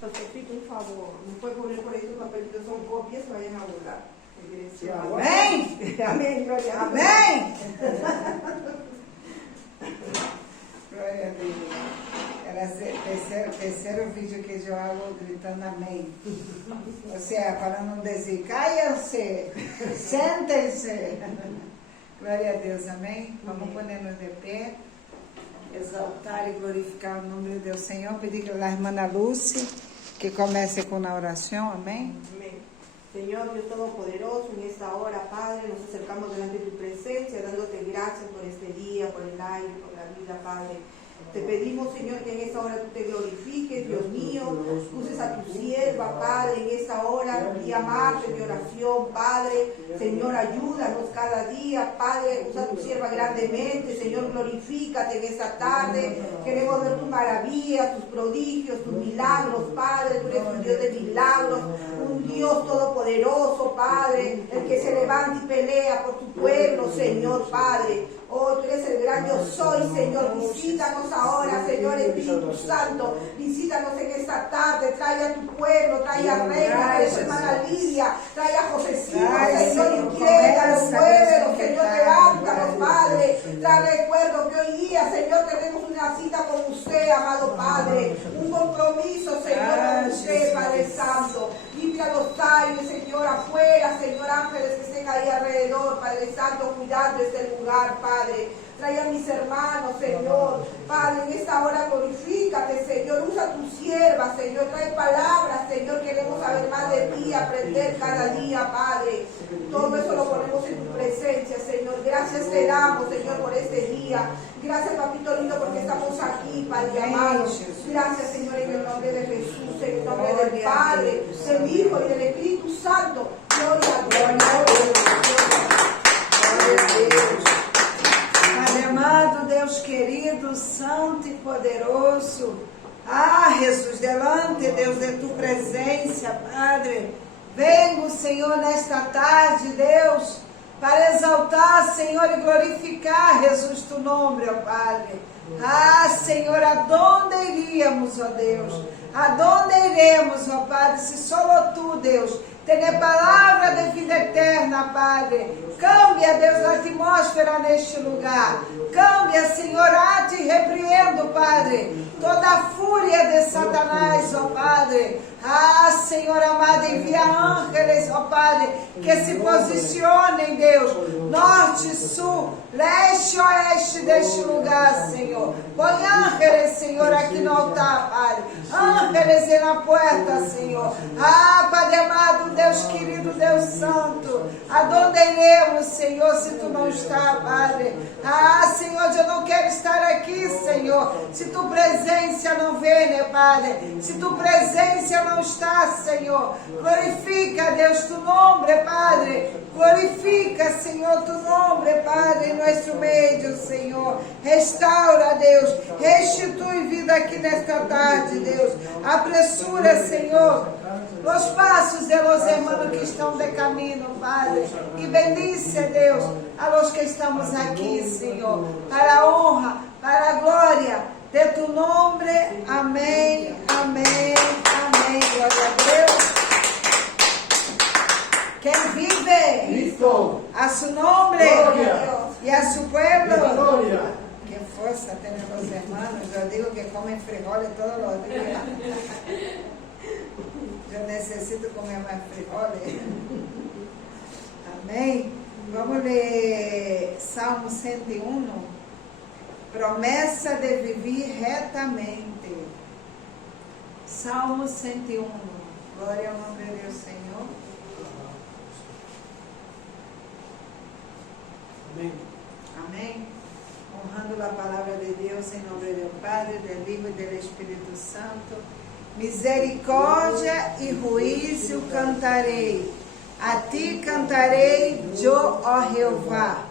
Pastorcito, un favor, ¿me puede poner por ahí sus papelitos? Son copias, vayan a volar. Amém? Amém, glória a Deus. Amém? Glória a Deus. Era o terceiro vídeo que eu hago gritando amém. Ou seja, para não dizer, caiam-se, sentem-se. Glória a Deus, amém? Vamos poner-nos de pé, exaltar e glorificar o nome de Deus. Senhor, pedir que a irmã Lúcia que comece com a oração, amém? Amén. Señor Dios Todopoderoso, en esta hora, Padre, nos acercamos delante de tu presencia, dándote gracias por este día, por el aire, por la vida, Padre. Te pedimos, Señor, que en esta hora tú te glorifiques, Dios mío, uses a tu sierva, Padre, en esta hora, día martes de oración, Padre. Señor, ayúdanos cada día, Padre, usa a tu sierva grandemente, Señor, glorifícate en esta tarde. Queremos ver tus maravillas, tus prodigios, tus milagros, Padre. Tú eres un Dios de milagros, un Dios todopoderoso, Padre, el que se levanta y pelea por tu pueblo, Señor, Padre. Oh, tú eres el gran yo soy, Señor. Visítanos ahora, Señor Espíritu Santo. Visítanos en esta tarde. Trae a tu pueblo, trae a Reina, trae a su hermana Lidia, trae a Josecito, Señor. Inquiétanos, muévelos, Señor. Levántanos, Padre. Trae recuerdo que hoy día, Señor, tenemos una cita con usted, amado Padre. Un compromiso, Señor, con usted, Padre Santo. Limpia los tallos, Señor, afuera, Señor, ángeles que estén ahí alrededor, Padre Santo, cuidad de este lugar, Padre. Trae a mis hermanos, Señor. Padre, en esta hora glorifícate, Señor. Usa tu sierva, Señor. Trae palabras, Señor. Queremos saber más de ti, aprender cada día, Padre. Todo eso lo ponemos en tu presencia, Señor. Gracias te damos, Señor, por este día. Gracias, papito lindo, porque estamos aquí, Padre amado. Gracias, Señor, en el nombre de Jesús, en el nombre del Padre, del Hijo y del Espíritu Santo. Gloria a Dios. Glória a Deus. Padre amado, Deus querido, santo e poderoso. Ah, Jesus, delante, Deus, de tu presença, Padre. Vengo, Senhor, nesta tarde, Deus, para exaltar, Senhor, e glorificar, Jesus, tu nome, ó Padre. Ah, Senhor, aonde iríamos, ó Deus? Aonde iremos, ó Padre, se só tu, Deus, tem palavra de vida eterna, Padre. Cambia, Deus, a atmosfera neste lugar. Cambia, Senhor, ate e repreendo, Padre, toda a fúria de Satanás, ó Padre. Ah, Senhor amado, envia ángeles, ó Padre, que se posicionem, Deus, norte, sul, leste e oeste deste lugar, Senhor. Põe ángeles, Senhor, aqui no altar, Padre. Ángeles na porta, Senhor. Ah, Padre amado, Deus querido, Deus santo, aonde iremos, Senhor, se tu não está, Padre? Ah, Senhor, eu não quero estar aqui, Senhor, se tu presença não vem, né, Padre? Se tu presença não está, Senhor. Glorifica, Deus, tu nome, Padre. Glorifica, Senhor, tu nome, Padre, em nosso meio, Senhor. Restaura, Deus. Restitui vida aqui nesta tarde, Deus. Apressura, Senhor, os passos de los hermanos que estão de caminho, Padre. E bendice, Deus, a los que estamos aqui, Senhor, para a honra, para a glória de tu nome. Amém, amém, amém. Glória a Deus. Quem vive Cristo, a su nome e a su pueblo. Gloria. Que força tem os hermanos. Eu digo que comem frijoles todos os dias. Eu necessito comer mais frijoles. Amém? Vamos ler Salmo 101. Promessa de viver retamente. Salmo 101. Glória ao nome de Deus, Senhor. Amém. Amém? Honrando a palavra de Deus em nome do Padre, do Filho e do Espírito Santo. Misericórdia e juízo cantarei. A ti cantarei, eu, ó Jeová.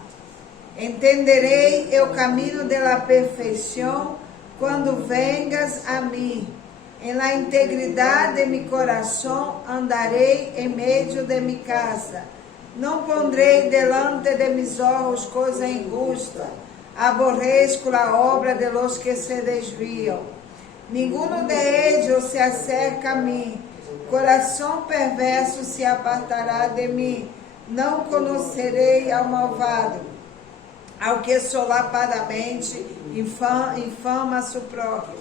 Entenderei o caminho da perfeição quando vengas a mim. Em la integridade de mi coração andarei em meio de mi casa. Não pondrei delante de mis olhos coisa injusta. Aborrezco a obra de los que se desviam. Ninguno de ellos se acerca a mim. Coração perverso se apartará de mim. Não conhecerei ao malvado, ao que solapadamente infama seu próprio.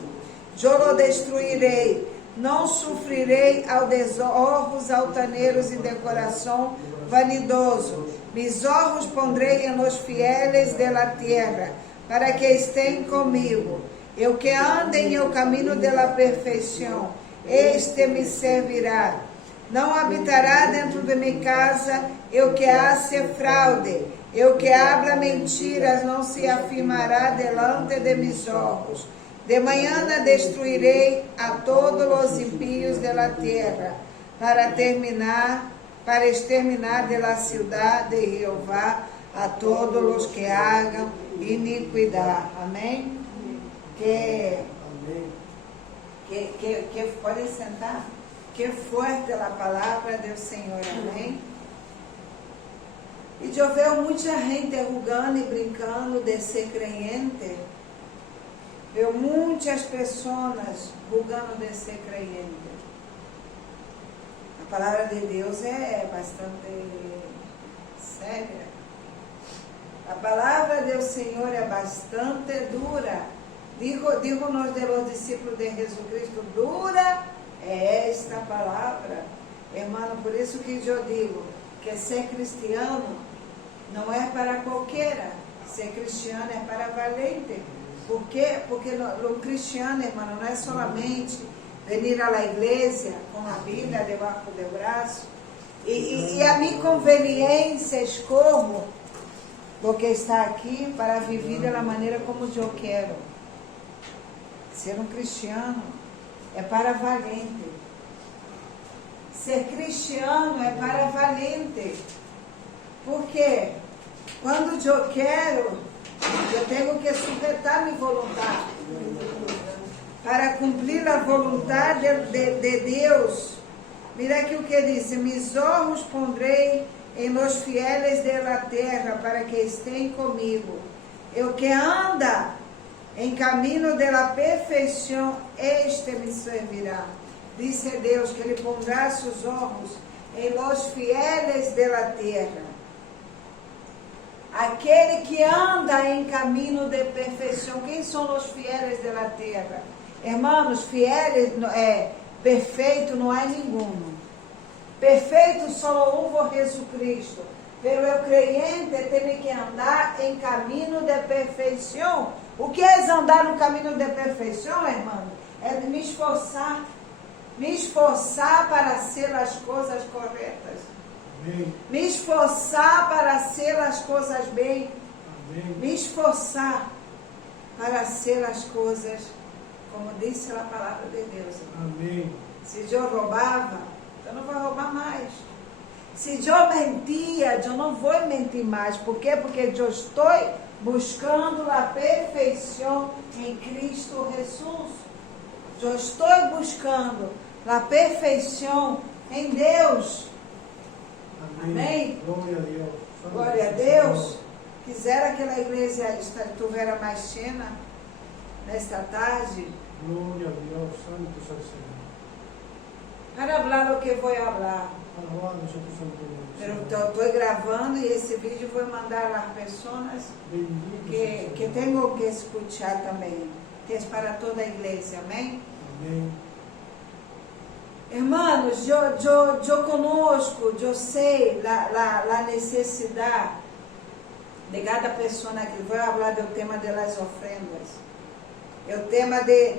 Eu lo destruirei. Não sofrirei ao desonros altaneiros e de coração vanidoso. Mis ojos pondrei en los fieles de la tierra, para que estén comigo. Eu que ande em el caminho de la perfeição, este me servirá. Não habitará dentro de minha casa eu que hace fraude. Eu que habla mentiras não se afirmará delante de mis ojos. De manhã destruirei a todos os impíos de la tierra, para exterminar de la ciudad de Jehová a todos os que hagam iniquidade. Amém? Que podem sentar. Que forte a palavra do Senhor. Amém? E eu vejo muita gente jugando e brincando de ser crente. Vejo muitas pessoas jugando de ser crente. A palavra de Deus é bastante séria. A palavra do Senhor é bastante dura. Digo-nos de los discípulos de Jesucristo, dura é esta palavra. Irmão, por isso que eu digo que ser cristiano não é para qualquer. Ser cristiano é para valente. Por quê? Porque o cristiano, irmão, não é solamente vir à igreja com a Bíblia debaixo do braço e a minha conveniência escolho o que está aqui para viver da maneira como eu quero. Ser um cristiano é para valente. Ser cristiano é para valente. Porque quando eu quero, eu tenho que sujetar minha vontade para cumprir a vontade de Deus. Mira aqui o que diz: mis ojos pondrei em los fieles de la terra, para que estén comigo. Eu que anda em caminho de la perfeição, este me servirá. Disse Deus que Ele pondrá seus olhos em los fieles de la terra. Aquele que anda em caminho de perfeição. Quem são os fieles de la terra? Irmãos, fieles, perfeito não há nenhum. Perfeito só houve Jesus Cristo. Pero o crente tem que andar em caminho de perfeição. O que é andar no caminho de perfeição, irmão? É de me esforçar. Me esforçar para ser as coisas corretas. Amém. Me esforçar para ser as coisas bem. Amém. Me esforçar para ser as coisas como disse a palavra de Deus. Amém. Se eu roubava, eu não vou roubar mais. Se eu mentia, eu não vou mentir mais. Por quê? Porque eu estou buscando a perfeição em Cristo Jesus. Eu estou buscando a perfeição em Deus. Amém? Glória a Deus. Glória a Deus. Quisera que a igreja estivesse mais cheia nesta tarde. Glória a Deus. Santo es el Señor. Para falar o que vou falar. Eu estou gravando e esse vídeo vou mandar às pessoas que tenho que escutar também. Que é para toda a igreja. Amém? Amém. Hermanos, eu conosco, eu sei a necessidade de cada pessoa que vou falar do tema das ofrendas. É o tema de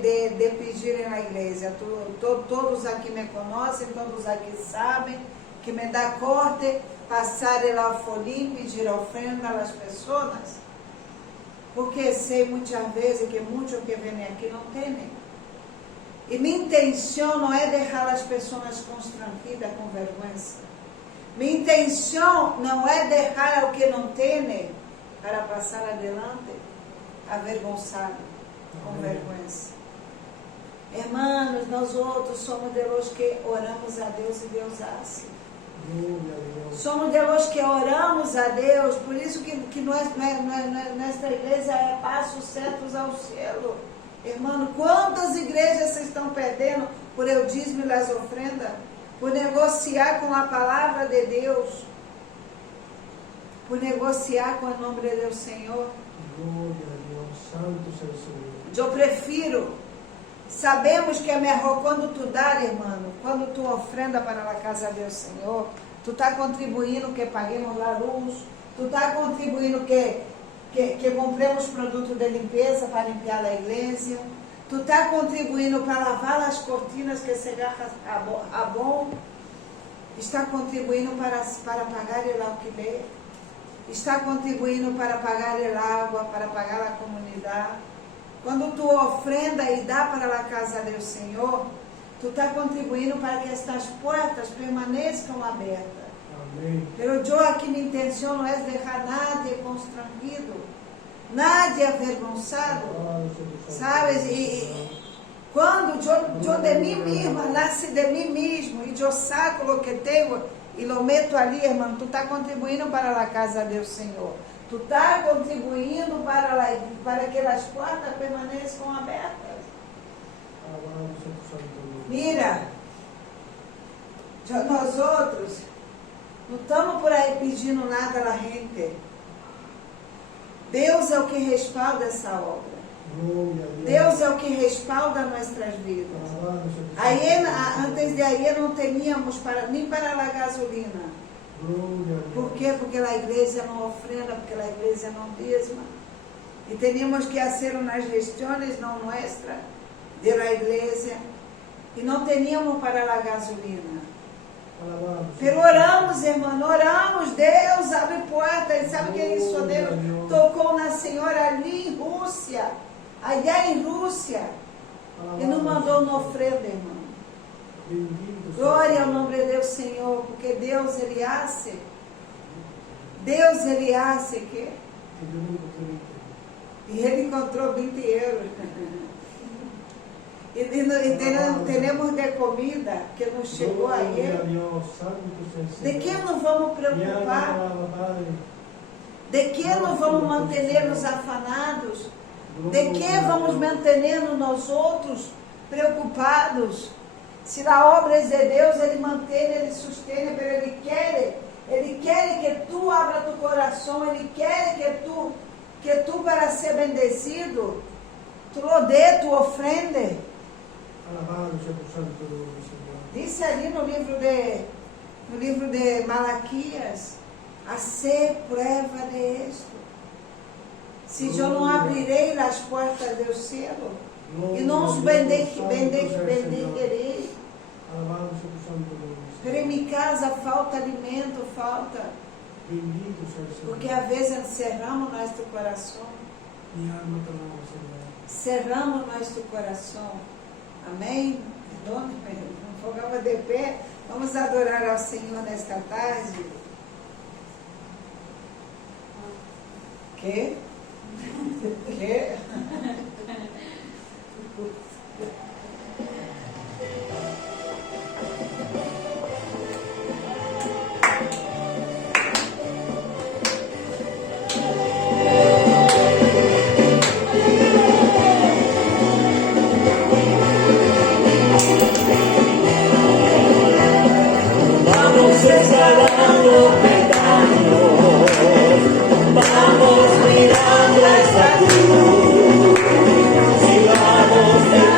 pedir na igreja. Todos aqui me conhecem, todos aqui sabem que me dá corte passar el alfolí, pedir ofrenda às pessoas, porque sei muitas vezes que muitos que vêm aqui não têm. E minha intenção não é deixar as pessoas constrangidas com vergonha. Minha intenção não é deixar o que não tem para passar adiante avergonçado, com vergonha. Irmãos, nós outros somos de los que oramos a Deus e Deus hace. Somos de los que oramos a Deus, por isso que nesta igreja é passos certos ao cielo. Irmão, quantas igrejas igrejas se estão perdendo por eu dízimo e as ofrendas, por negociar com a palavra de Deus, por negociar com o nome de Deus, Senhor. Gloria a Dios, santo es el Señor. Eu prefiro, sabemos que é melhor quando tu dar, irmão, quando tu ofrenda para a casa de Deus, Senhor, tu está contribuindo que paguemos a luz, tu está contribuindo que compremos produtos de limpeza para limpar a igreja, tu está contribuindo para lavar as cortinas que se gasta a bom, está contribuindo para pagar o alquiler, está contribuindo para pagar a água, para pagar a comunidade. Quando tu ofrenda e dá para a casa do Senhor, tu está contribuindo para que estas portas permaneçam abertas. Amén. Pero eu aqui minha intenção não é deixar nadie constrangido, nadie avergonçado, Alabado sea tu santo sabes? nombre, E Señor. quando eu de mim mesma, nasce de mim mesmo, e eu saco o que tenho e lo meto ali, irmão, tu está contribuindo para a casa do Senhor. Tu está contribuindo para que as portas permaneçam abertas. Alabado sea tu santo nombre. Mira, nós outros não estamos por aí pedindo nada à gente. Deus é o que respalda essa obra. Gloria a Dios. Deus é o que respalda nossas vidas. Alabado sea tu Aí, santo nombre. antes de aí não teníamos nem para a gasolina. Gloria a Dios. ¿Por quê? Porque a igreja não ofrenda, porque a igreja não dízima. E teníamos que fazer umas gestiones não nossas, da igreja. E não teníamos para a gasolina. Alabado sea Pero tu santo oramos, irmão, oramos, Deus abre portas. E sabe que isso Deus tocou na senhora ali em Rússia, allá em Rússia, e nos mandou uma ofrenda, irmão. Bendito sea Glória tu ao nome de Deus, Senhor, porque Deus, Ele hace. Deus, Ele hace que? Que yo no encontré 20. E Ele encontrou 20 euros. E temos de comida que nos chegou Gloria a aí. Dios, santo sea el De que Señor. nos vamos Mi alma preocupar? alaba, Padre. De que nos vamos manter-nos afanados? De que vamos manter-nos nós outros preocupados? Se a obra é de Deus, Ele mantém, Ele sustenta, mas Ele quer que tu abra tu coração, Ele quer que tu para ser bendecido, tu lo dê, tu ofrende. Alabado sea tu santo nombre, Señor. Dice ali no livro de Malaquias, a ser prova de esto. Se eu não abrirei as portas do céu, e não os bendigerei. Alabado sea tu santo nombre, Pero em Señor. minha casa falta alimento, falta. Bendito sea el Señor. Porque às vezes encerramos nosso coração. Mi alma te alaba, Señor. Cerramos nosso coração. Amém? Vamos de pé. Vamos adorar ao Senhor nesta tarde. Que? Vamos escalando peldaños, vamos mirando esta cruz, si vamos del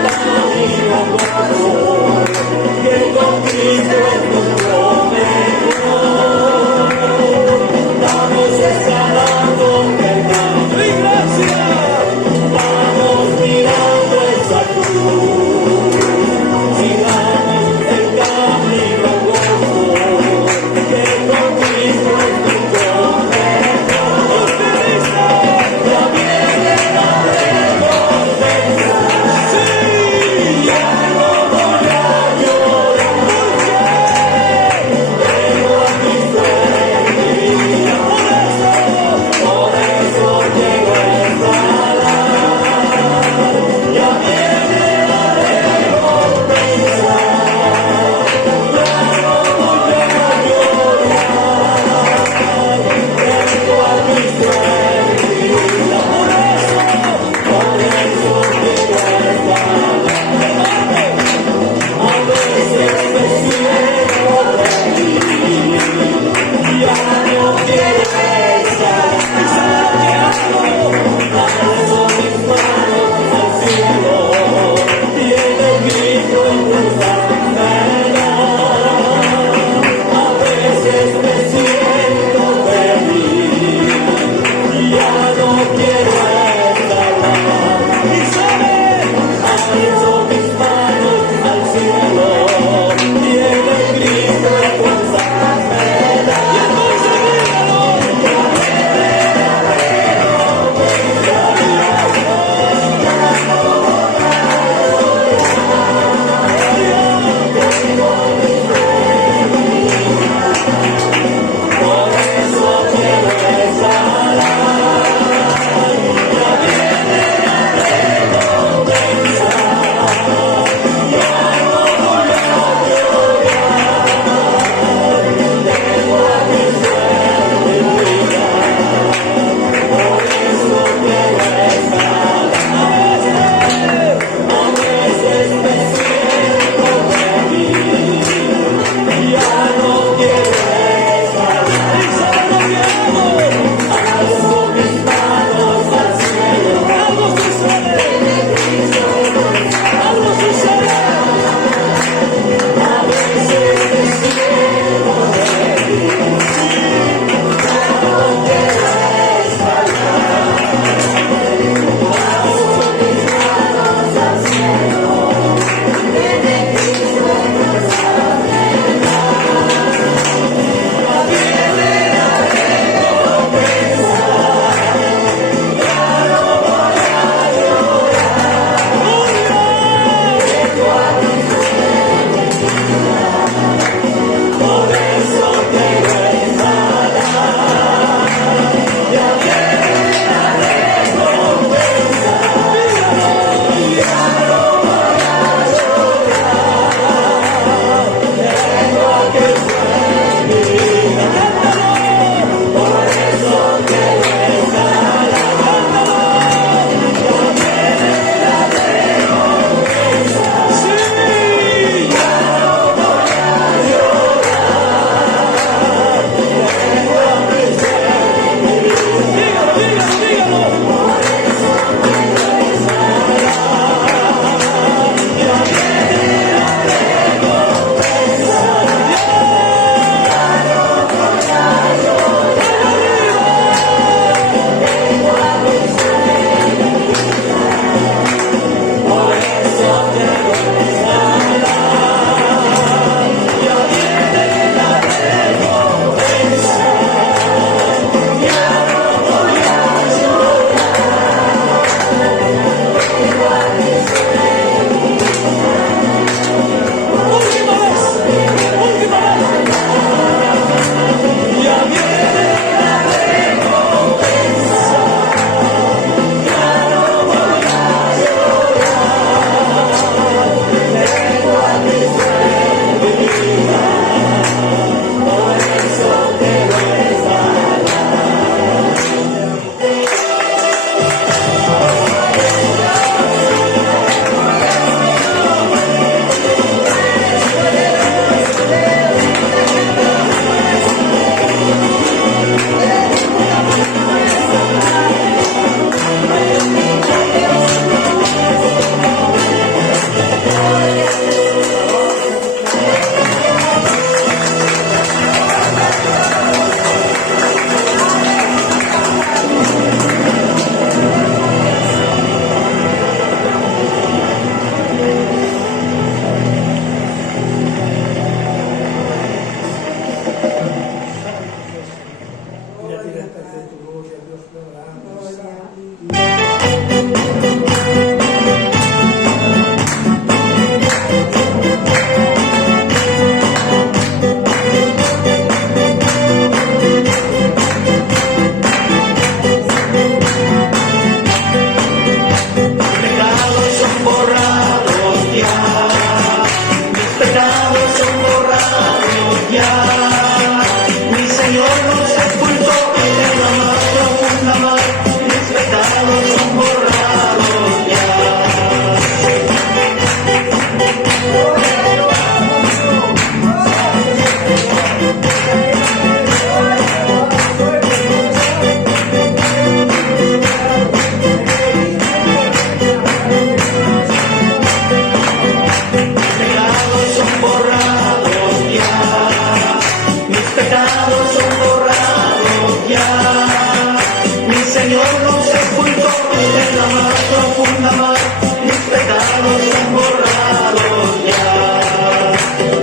pecados son borrados ya.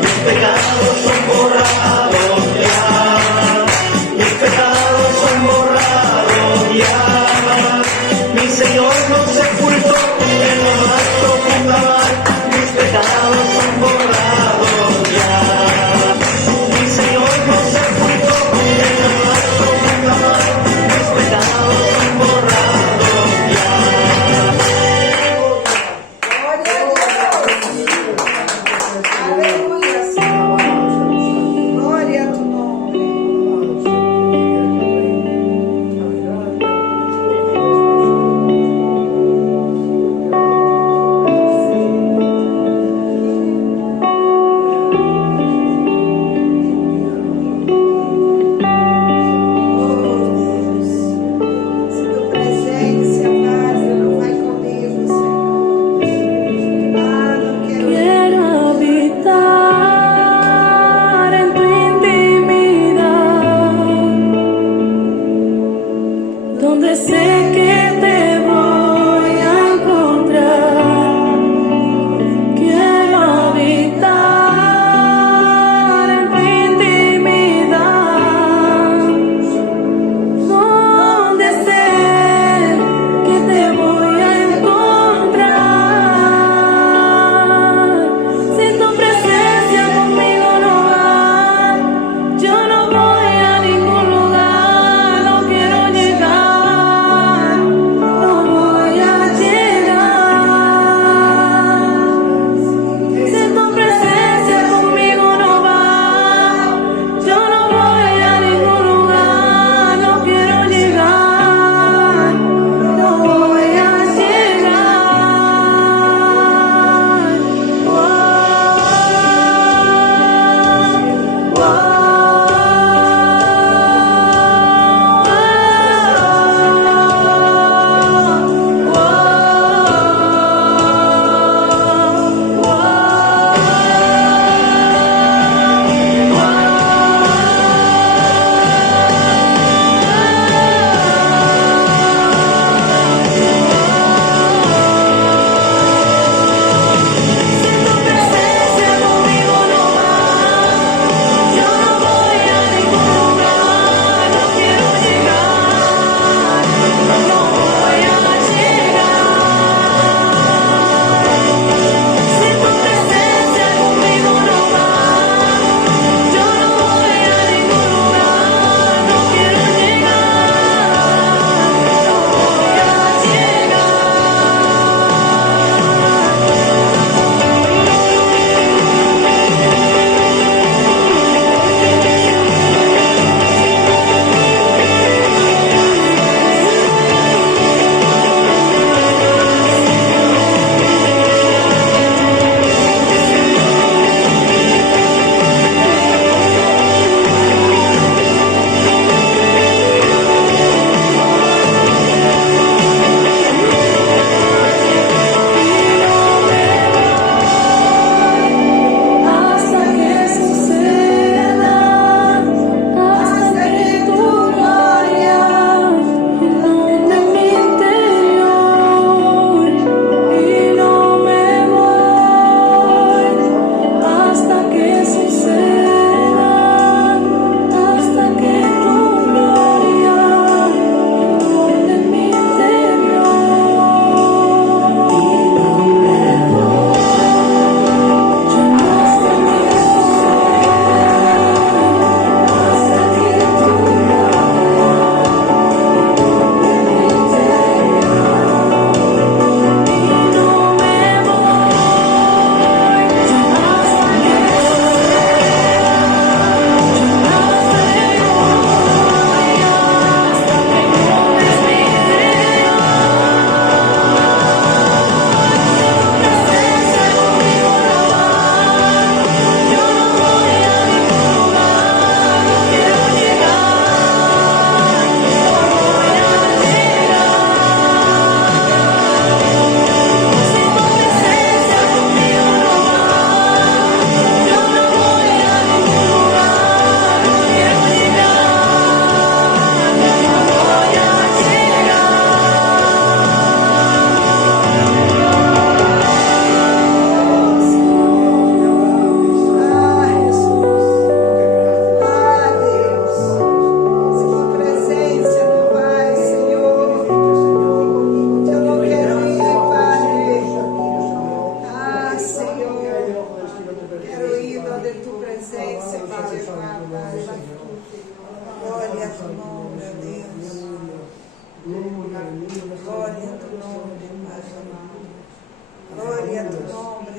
Mis pecados son borrados ya. Mis pecados son borrados ya. Mi Señor nos sepultó en lo más profunda mar. Mis pecados son borrados ya. Mi Señor nos sepultó en lo más profunda mar. Mis pecados son borrados ya. Glória a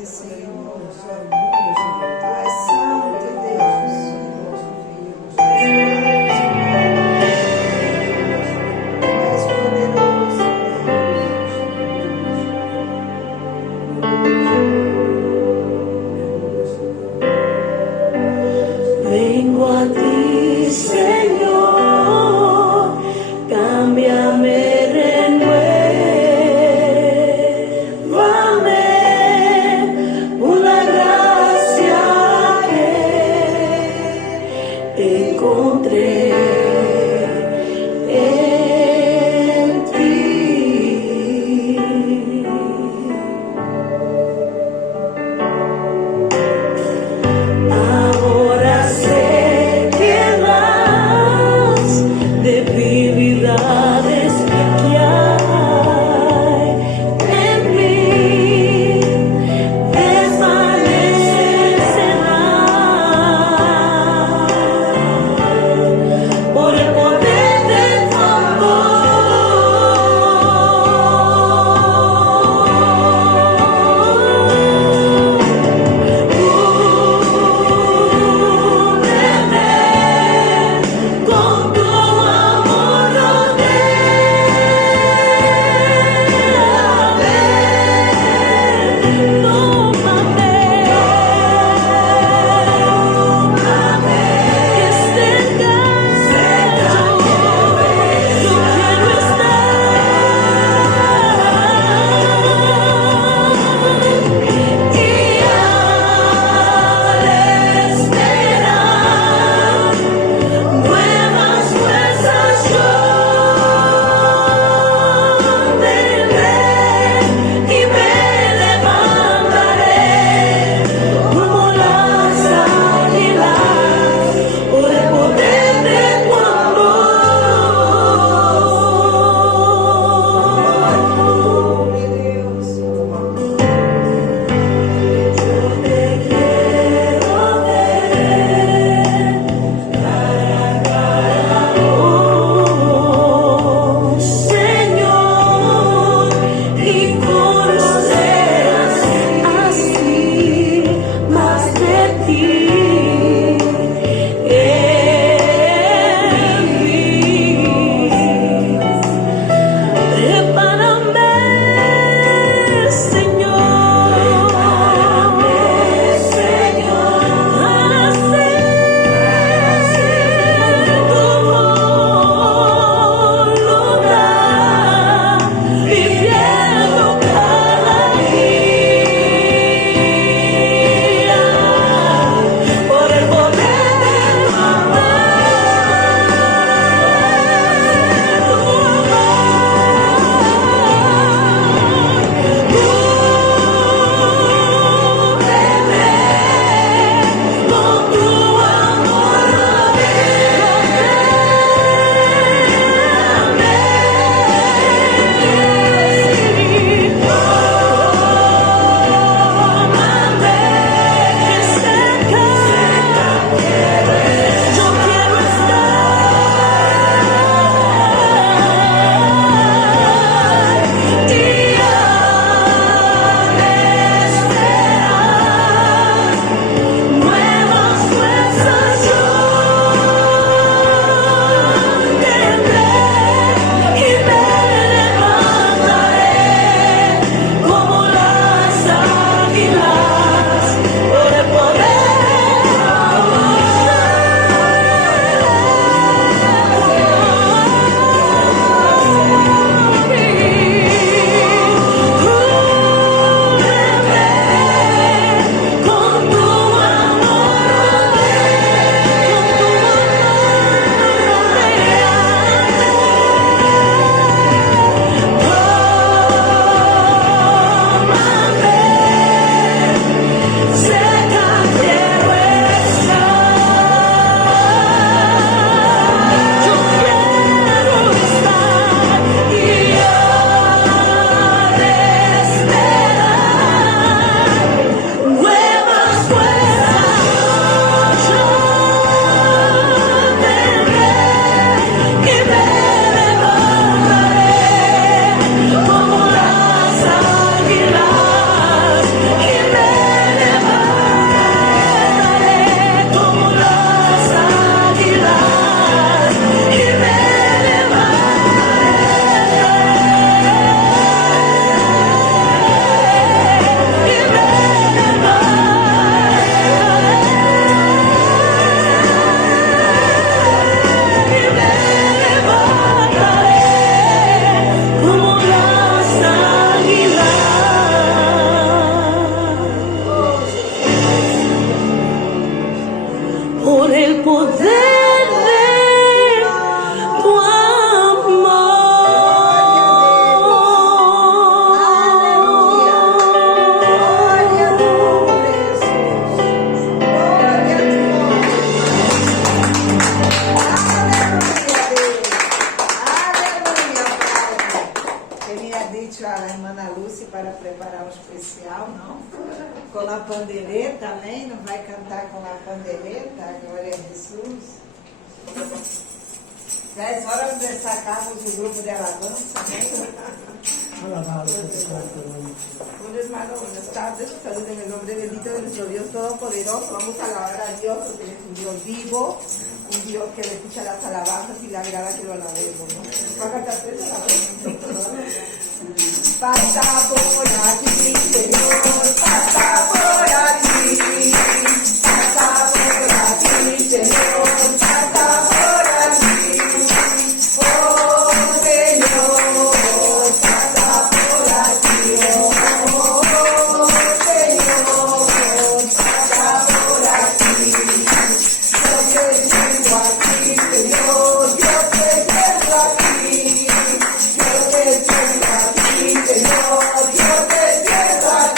grande, Senhor. Tu és santo, Deus. Tu és grande. Tu és poderoso, Vengo a ti, Señor, cámbiame, renuévame una gracia Com a pandereta, amém? Não vai cantar com a pandereta? Glória a Jesus. Já é hora de destacarmos o grupo de alabanza, amém? Alabado sea tu santo nombre. Bueno, hermano, buenas tardes. Salud en el nombre bendito de nuestro Dios Todopoderoso. Vamos a alabar a Dios, porque Él es un Dios vivo, un Dios que le escucha las alabanzas y le agrada que lo alabemos, ¿no? Va a cantar tres alabanzas. Pasa por aquí, Señor, pasa por aquí. Pasa por aquí, Señor, pasa por aquí. Oh, Señor, pasa por aquí. Oh, Señor, pasa por aquí. Yo te tengo aquí, Señor, yo te tengo aquí. Yo te tengo aquí, Señor, yo te tengo aquí.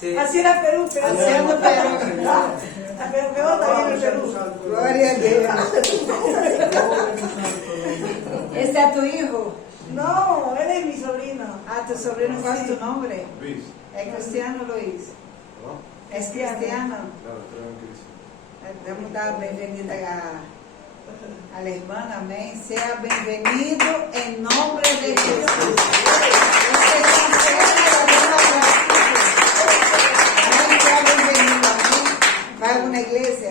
Así era Perú, pero haciendo Perú. Pero peor también en Perú. Gloria a Dios. ¿Este es tu hijo? No, él es mi sobrino. Ah, tu sobrino, ¿cuál es tu nombre? Luis, Es Cristiano Luis. ¿no? Es Cristiano. Claro, creo en Cristo. Damos dar bienvenida a la hermana, amén. Sea bienvenido en nombre de Jesús. Sea bienvenido, amén. ¿Va a alguna iglesia?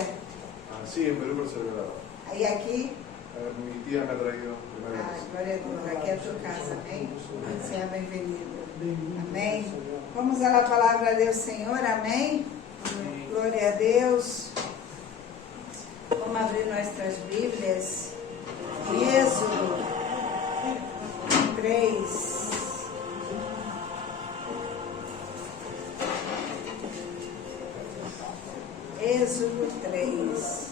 Ah, sí, en Perú por celebrado. Ahí aquí. Mi tía me ha traído primera Ah, vez. glória a Deus. Aqui é a tua casa, amém? Seja bem-vindo. Amém. Vamos à palavra de Deus, Senhor, amém? Glória a Deus. Vamos abrir nossas Bíblias. Êxodo 3. Êxodo 3.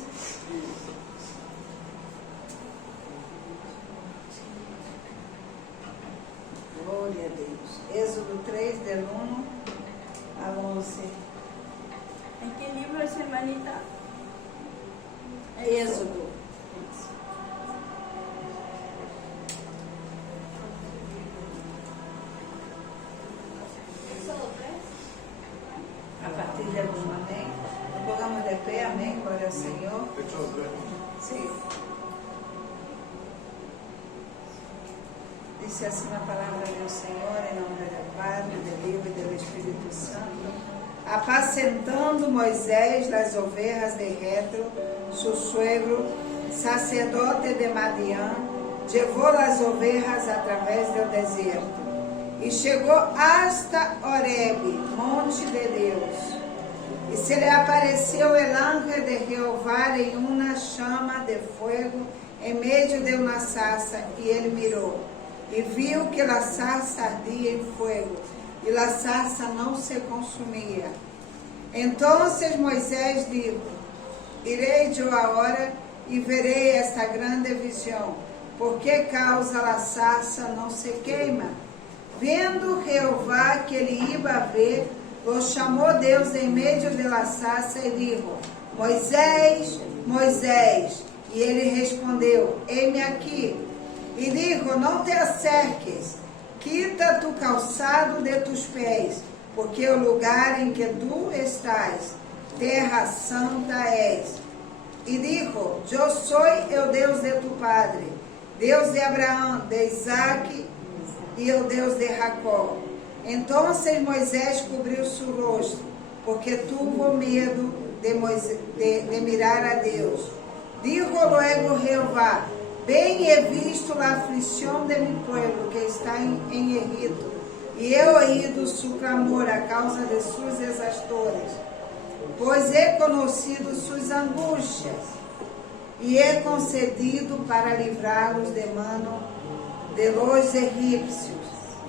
Glória a Deus. Êxodo 3, del 1 al 11. ¿En qué libro es, hermanita? Êxodo. A partir del 1, amém. Nos pongamos de pé, amém. Glória ao Senhor. Hechos 3. Sim. Dice assim a palavra do Senhor, em nome do Padre, do Filho e do Espírito Santo. Apacentando Moisés las ovejas de Jetro, su suegro, sacerdote de Madián, levou as ovejas através do deserto e chegou hasta Horeb, monte de Deus. E se lhe apareceu el ángel de Jeová em uma chama de fogo em meio de uma sarça, e ele mirou e viu que a sarça ardia em fogo, e a sarça não se consumia. Então Moisés disse: Irei eu agora e verei esta grande visão, por que causa a sarça não se queima. Vendo Jeová que ele ia a ver, o chamou Deus em meio de la sarça e disse: Moisés, Moisés. E ele respondeu: Eis-me aqui. E disse: Não te acerques, quita tu calçado de tus pés, porque o lugar em que tu estás, terra santa és. E disse: Eu sou o Deus de tu padre, Deus de Abraão, de Isaac e o Deus de Jacó. Então Moisés cobriu seu rosto, porque tuvo medo de mirar a Deus. Dijo luego Jeová: Bem he visto a aflição de mi pueblo que está em Egipto, e he oído su clamor a causa de sus exastores, pois he conhecido suas angústias, e he concedido para livrá-los de mano de los egípcios,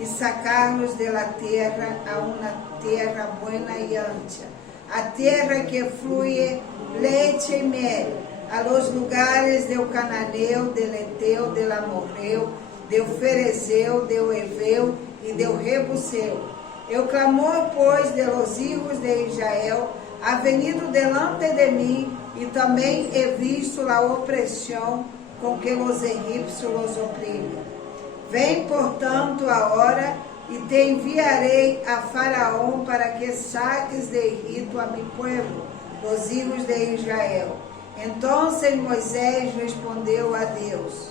e sacar-los de la terra a uma terra buena e ancha, a terra que flui leite e mel, a los lugares del cananeu, del eteu, del amorreu, del ferezeu, del heveu e del rebuseu. O clamor, pois, de los hijos de Israel ha venido delante de mim, e também he visto a opressão com que os egípcios los oprimem. Vem, portanto, agora, e te enviarei a Faraó para que saques de Egipto a mi pueblo, os hijos de Israel. Então Moisés respondeu a Deus: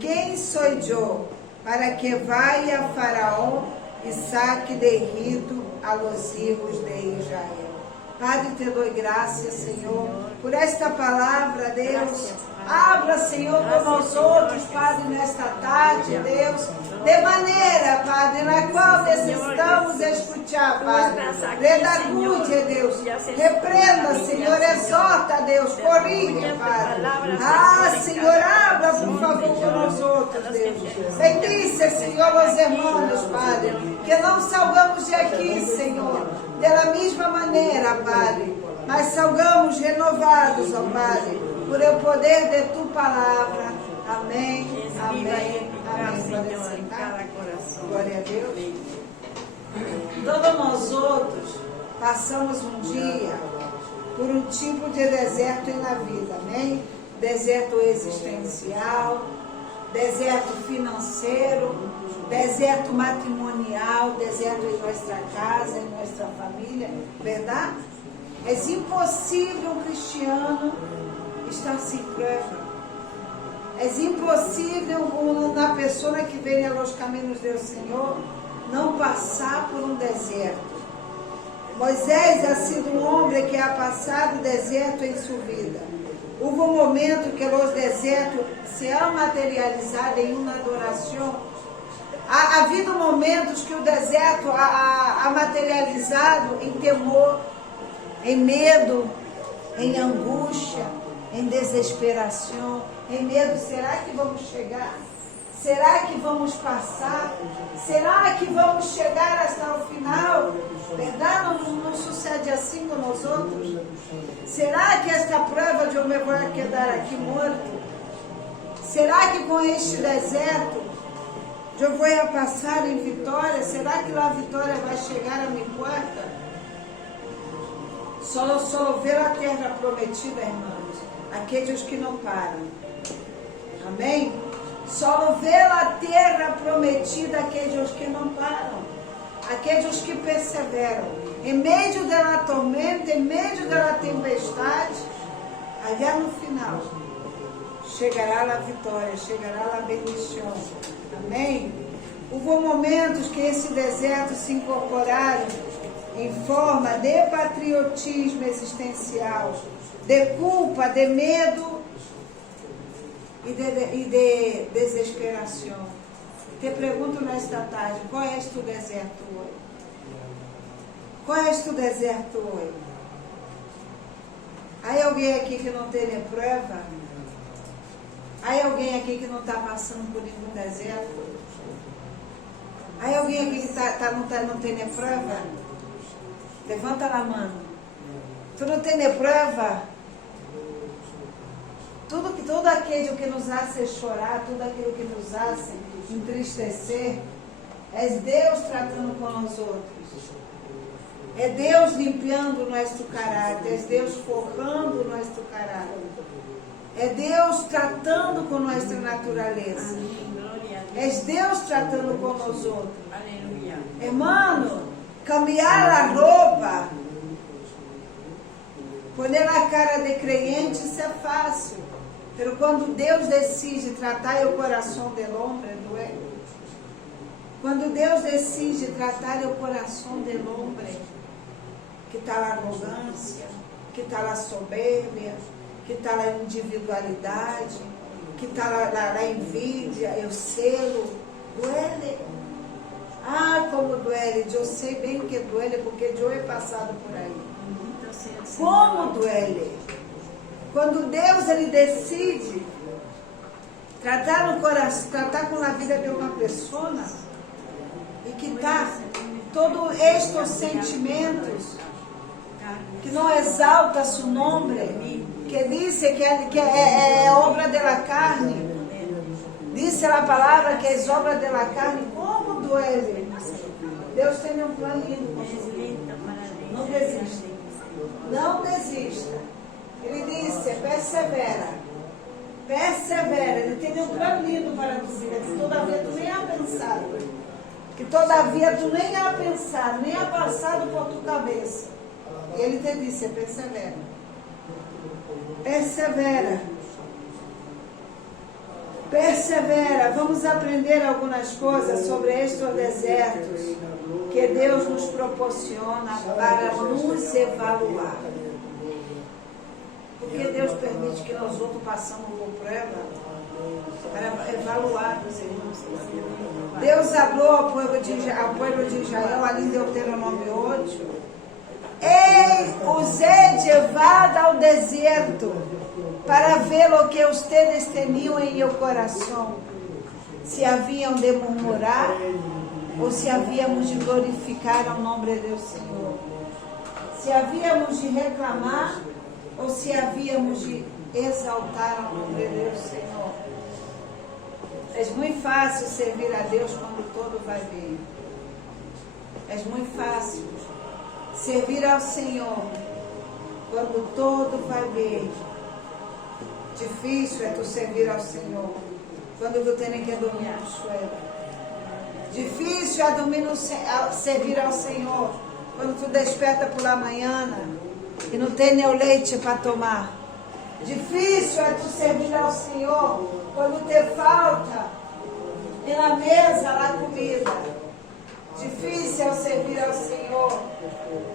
Quem sou eu para que vá a Faraó e saque de Egipto a los hijos de Israel? Padre, te dou graças, Senhor, por esta palavra, Deus. Habla, Senhor, por nós outros, Padre, nesta tarde, Deus, de maneira, Padre, na qual necessitamos escutar, Padre. Redagude, Deus. Repreenda, Senhor, exorta, Deus. Corrige, Padre. Ah, Senhor, habla, por favor, por nós outros, Deus. Bendice, Senhor, os irmãos, Padre, que não salgamos de aqui, Senhor, da mesma maneira, Padre, mas salgamos renovados, ó Padre, por o poder de tu palavra. Amém, amém, amém. Glória a Deus. Todos nós outros passamos um dia por um tipo de deserto na vida, amém? Deserto existencial, deserto financeiro, deserto matrimonial, deserto em nossa casa, em nossa família, verdade? É impossível um cristiano estar sem prova. É impossível uma pessoa que vem aos caminhos do Senhor não passar por um deserto. Moisés ha sido um homem que ha passado deserto em sua vida. Houve um momento que os desertos se han materializado em uma adoração. Ha havido momentos que o deserto ha materializado em temor, em medo, em angústia, em desesperação, em medo. Será que vamos chegar? Será que vamos passar? Será que vamos chegar até o final? Verdade? Não sucede assim com nós outros? Será que esta prova de eu me vou quedar aqui morto? Será que com este deserto eu vou passar em vitória? Será que a vitória vai chegar à minha porta? Só ver a terra prometida, irmãos, aqueles que não param. Amém? Só ver a terra prometida aqueles que não param, aqueles que perseveram. Em meio da tormenta, em meio da tempestade, allá no final, chegará a vitória, chegará a bendição. Amém? Houve momentos que esse deserto se incorporaram em forma de patriotismo existencial, de culpa, de medo e de desesperação. Te pergunto nesta tarde, qual é este deserto hoje? Qual é este deserto hoje? Há alguém aqui que não tem prova? Há alguém aqui que não está passando por nenhum deserto? Há alguém aqui que não tem prova? Levanta a mão. Tu não tem prova? Tudo aquilo que nos hace chorar, tudo aquilo que nos hace entristecer, é Deus tratando com nós outros. É Deus limpando nosso caráter, é Deus forrando nosso caráter. É Deus tratando com nossa natureza. É Deus tratando com nós outros. Hermano, cambiar a roupa, poner a cara de crente, isso é fácil. Mas quando Deus decide tratar o coração do homem, doe. Quando Deus decide tratar o coração do homem, que está a arrogância, que está a soberbia, que está a individualidade, que está a envidia, o selo, doele. Ah, como doele, eu sei bem que doele, porque eu he passado por aí. Como doele? Quando Deus ele decide tratar no coração, tratar com a vida de uma pessoa e que está todos estes sentimentos que não exalta seu nome, que diz que é obra da carne, diz a palavra que é obra da carne, como doele? Deus tem um plano lindo com você. Não desista. Não desista. Ele disse, persevera. Persevera. Ele tem um plano lindo para você. Que todavia tu nem há pensado. Que todavia tu nem há pensado, nem há passado por tua cabeça. E ele te disse, persevera. Persevera. Persevera. Vamos aprender algumas coisas sobre estes desertos que Deus nos proporciona para nos evaluar. Porque Deus permite que nós outros passamos por prova para evaluar os irmãos. Deus falou ao povo de Israel, ali em Deuteronômio 8, ei, os he levado ao deserto para ver o que ustedes tinham em seu coração, se haviam de murmurar ou se havíamos de glorificar o nome do Senhor, se havíamos de reclamar ou se havíamos de exaltar o nome do Senhor. É muito fácil servir a Deus quando tudo vai bem. É muito fácil. Servir ao Senhor quando todo vai bem. Difícil é tu servir ao Senhor quando tu tens que dormir no suelo. Difícil é servir ao Senhor quando tu desperta pela manhã e não tem nem o leite para tomar. Difícil é tu servir ao Senhor quando te falta e na mesa lá comida. Difícil é servir ao Senhor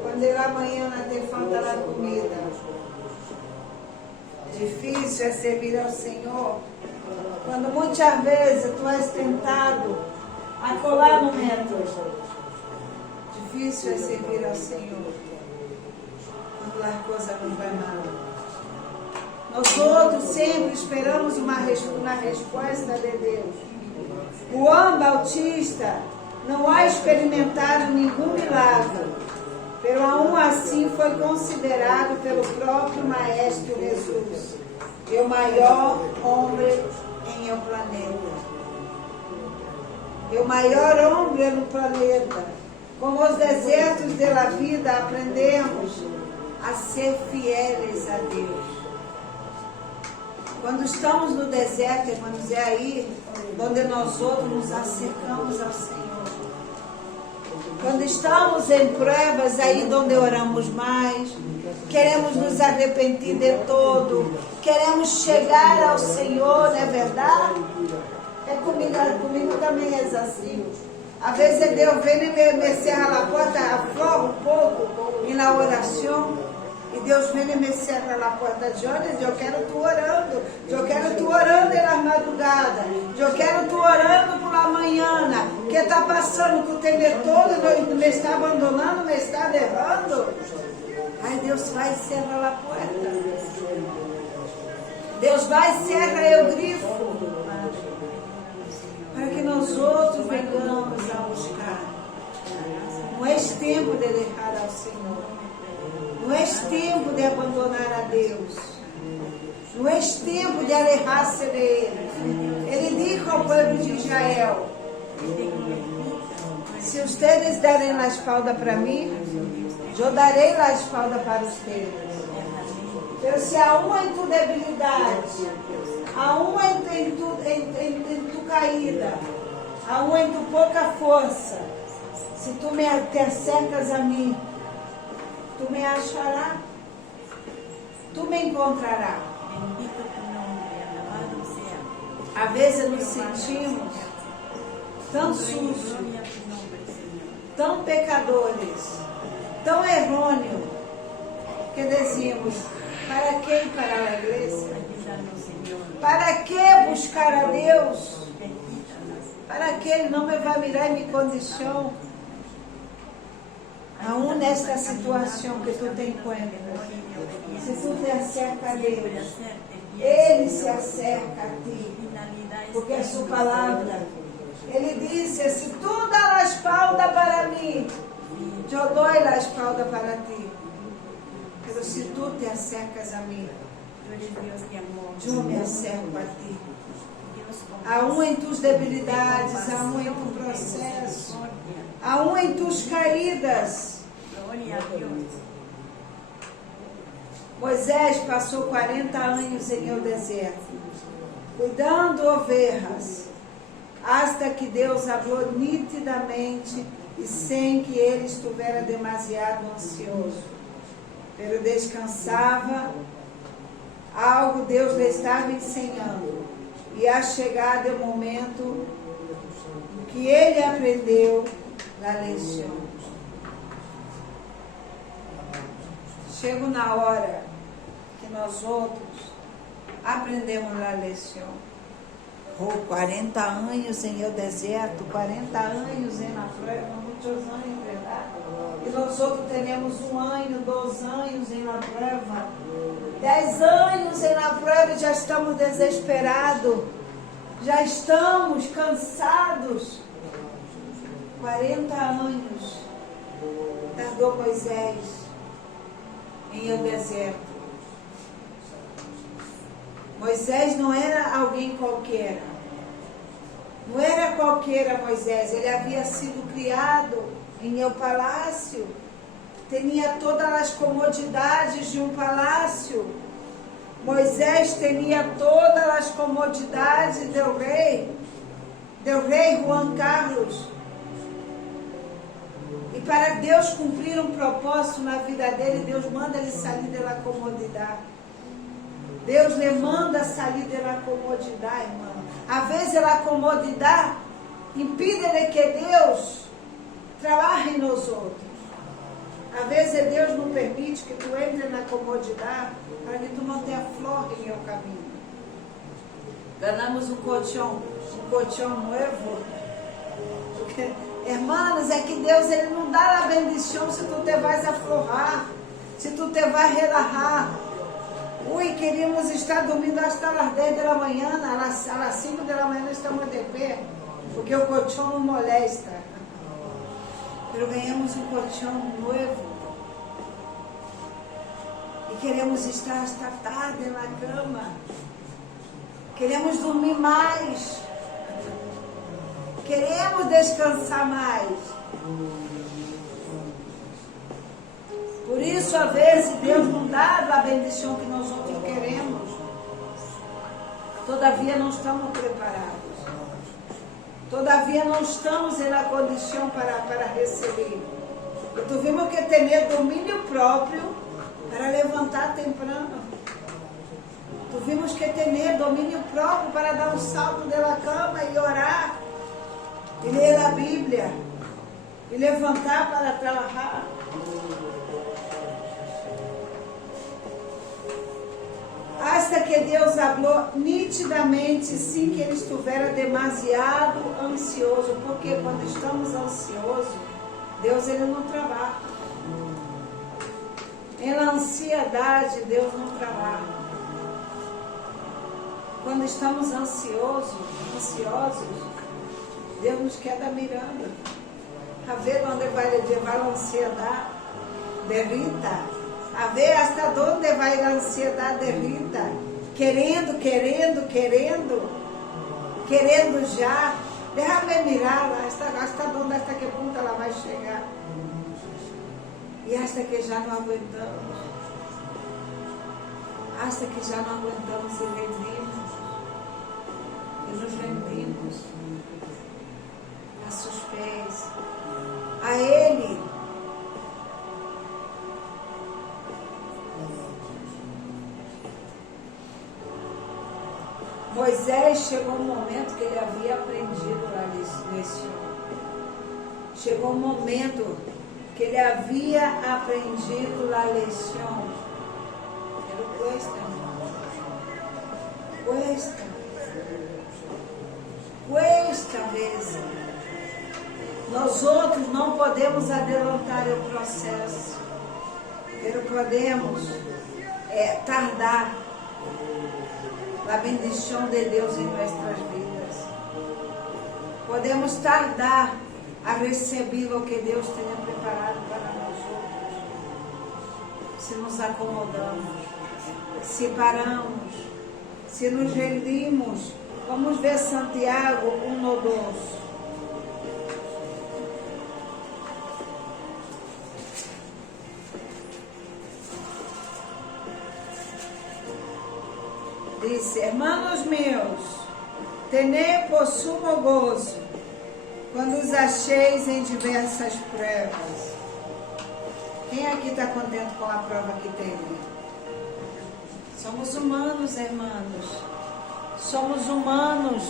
quando na manhã te falta lá comida. Difícil é servir ao Senhor quando muitas vezes tu és tentado a colar no método. Difícil é servir ao Senhor quando as coisas não vai mal. Nós outros sempre esperamos uma resposta de Deus. O homem autista não há experimentado nenhum milagre, pelo aún assim foi considerado pelo próprio Maestro Jesus o maior homem em o planeta. O maior homem no planeta. Como os desertos da vida, aprendemos a ser fiéis a Deus. Quando estamos no deserto, irmãos, é aí onde nós outros nos acercamos ao Senhor. Quando estamos em provas, aí onde oramos mais, queremos nos arrepender de todo, queremos chegar ao Senhor, não é verdade? Comigo também é assim. Às vezes Deus vem e me cerra a porta, afloga um pouco e na oração. E Deus vem e me cerra a porta de onde eu quero tu orando. Eu quero tu orando nas madrugadas. Eu quero tu orando por la manhã. Que está passando com o tempo todo, me está abandonando, me está derrando. Aí Deus vai e cerra a porta. Deus vai e cerra o grifo. Para que nós outros venhamos a buscar. Não é tempo de deixar ao Senhor. Não é tempo de abandonar a Deus. Não é tempo de alejar-se dele. Ele disse ao povo de Israel: se vocês derem a espalda para mim, eu darei a espalda para vocês. Então, se há uma em tu debilidade, há uma em tu caída, há uma em tu pouca força, se tu te acercas a mim, tu me acharás, tu me encontrarás. Bendito tu nombre, alabado sea. Às vezes nos sentimos tão sujos, Gloria a tu nombre, Señor. tão pecadores, tão errôneos, que dizemos: para que ir para a igreja? Ayúdanos, Señor. Para que buscar a Deus? Bendítanos. Para que Ele não me vai mirar em minha condição? Aún nesta situação que tu te encuentras, se tu te acerca a Deus, Ele se acerca a ti, porque a sua palavra, Ele disse: se tu dá a espalda para mim, eu dou a espalda para ti. Mas se tu te acercas a mim, eu me acerco a ti. Aún em tus debilidades, aún em tu processo, aún em tus caídas. Glória a Deus. Moisés passou 40 anos em o deserto, cuidando ovelhas, hasta que Deus falou nitidamente e sem que ele estivesse demasiado ansioso. Ele descansava, algo Deus lhe estava ensinando. E a chegada do momento que ele aprendeu a lição. Chega na hora que nós outros aprendemos a lição. 40 anos em o deserto, 40 anos em la prova, muitos anos, verdade? E nós outros temos 1 ano, 2 anos em la prova, 10 anos em la prova e já estamos desesperados, já estamos cansados. 40 anos tardou Moisés em o deserto. Moisés não era alguém qualquer. Não era qualquer Moisés. Ele havia sido criado em meu palácio. tinha todas as comodidades de um palácio. Moisés tinha todas as comodidades do rei Juan Carlos. E para Deus cumprir um propósito na vida dele, Deus manda ele sair da comodidade. Deus lhe manda sair da comodidade, irmã. Às vezes a comodidade impede de que Deus trabalhe nos outros. Às vezes Deus não permite que tu entre na comodidade para que tu não tenha flor em meu caminho. Ganhamos um colchão novo. Porque, irmãos, é que Deus ele não dá a bendição se tu te vais aflorar, se tu te vais relaxar. Ui, queríamos estar dormindo até as 10 da manhã, às 5 da manhã estamos de pé, porque o colchão não molesta. Mas ganhamos um colchão novo. E queremos estar esta tarde na cama. Queremos dormir mais. Queremos descansar mais. Por isso, às vezes, Deus não dá a bendição que nós outros queremos. Todavia, não estamos preparados. Todavia, não estamos na condição para receber. E tuvimos que ter domínio próprio para levantar temprano. Tuvimos que ter domínio próprio para dar um salto da cama e orar. E ler a Bíblia. E levantar para trabalhar. Hasta que Deus falou nitidamente, sim, que ele estivera demasiado ansioso. Porque quando estamos ansiosos, Deus ele não trabalha. Na ansiedade, Deus não trabalha. Quando estamos ansiosos, Deus nos queda mirando. A ver onde vai levar a ansiedade de Rita. A ver hasta onde vai a ansiedade de Rita. Querendo já. Deixa-me mirar lá, hasta que ponto ela vai chegar. E hasta que já não aguentamos. Hasta que já não aguentamos e rendimos. E nos rendimos a seus pés. A Ele. Moisés chegou um momento que ele havia aprendido a lição. Chegou um momento que ele havia aprendido a lição. Pero cuesta vezes. Nós outros não podemos adelantar o processo. Pero podemos tardar a bendição de Deus em nossas vidas. Podemos tardar a receber o que Deus tenha preparado para nós outros. Se nos acomodamos, se paramos, se nos rendimos. Vamos ver Santiago 1:2. Disse: Hermanos meus, tenei por sumo gozo quando os acheis em diversas provas. Quem aqui está contente com a prova que teve? Somos humanos, irmãos. Somos humanos.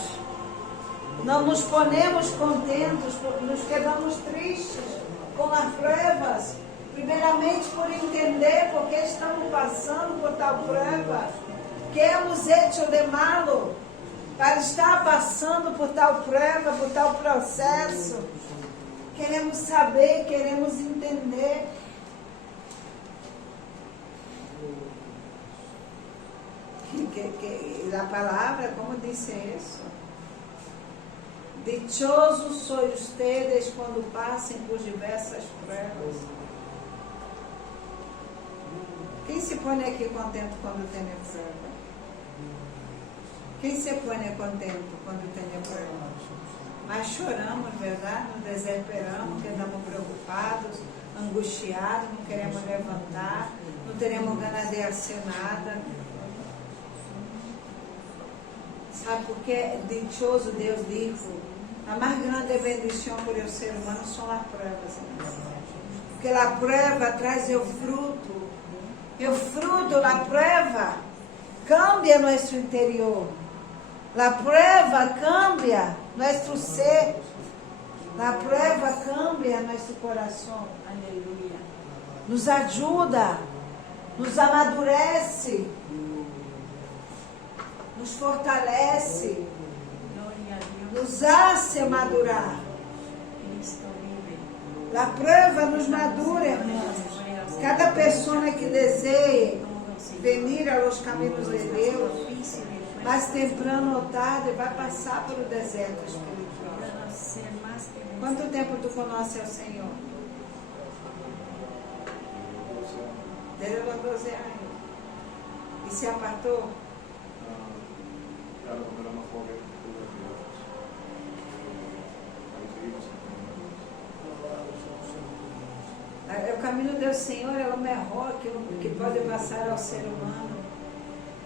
Não nos ponemos contentes, nos quedamos tristes com as provas. Primeiramente por entender por que estamos passando por tal prova. Que hemos hecho de malo para estar passando por tal prova, por tal processo. Queremos saber, queremos entender. Que a palavra, como disse isso? Dichosos sois ustedes quando passem por diversas provas. Quem se põe aqui contente quando tem prova? Quem se põe contente quando tem prova? Mas choramos, verdade? Nos desesperamos, que andamos preocupados, angustiados, não queremos levantar, não teremos ganas de hacer nada. Sabe por qué? Dichoso Deus dijo, a más grande bendición por el ser humano son las pruebas. Porque la prueba traz el fruto. El fruto, la prueba, cambia nuestro interior. La prueba cambia nuestro ser. La prueba cambia nuestro corazón. Aleluya. Nos ajuda, nos amadurece, nos fortalece, Gloria a Dios. nos hace madurar. Cristo vive. La prueba nos madura, hermanos. Cada pessoa que deseje venir aos caminhos de Deus, mais temprano ou tarde, vai passar pelo deserto espiritual. Quanto tempo tu conhece o Senhor? Desde os 12 anos. E se apartou? Claro, cuando era más joven, tuve cuidados. Ahí seguimos O caminho do Senhor é o melhor que pode passar ao ser humano.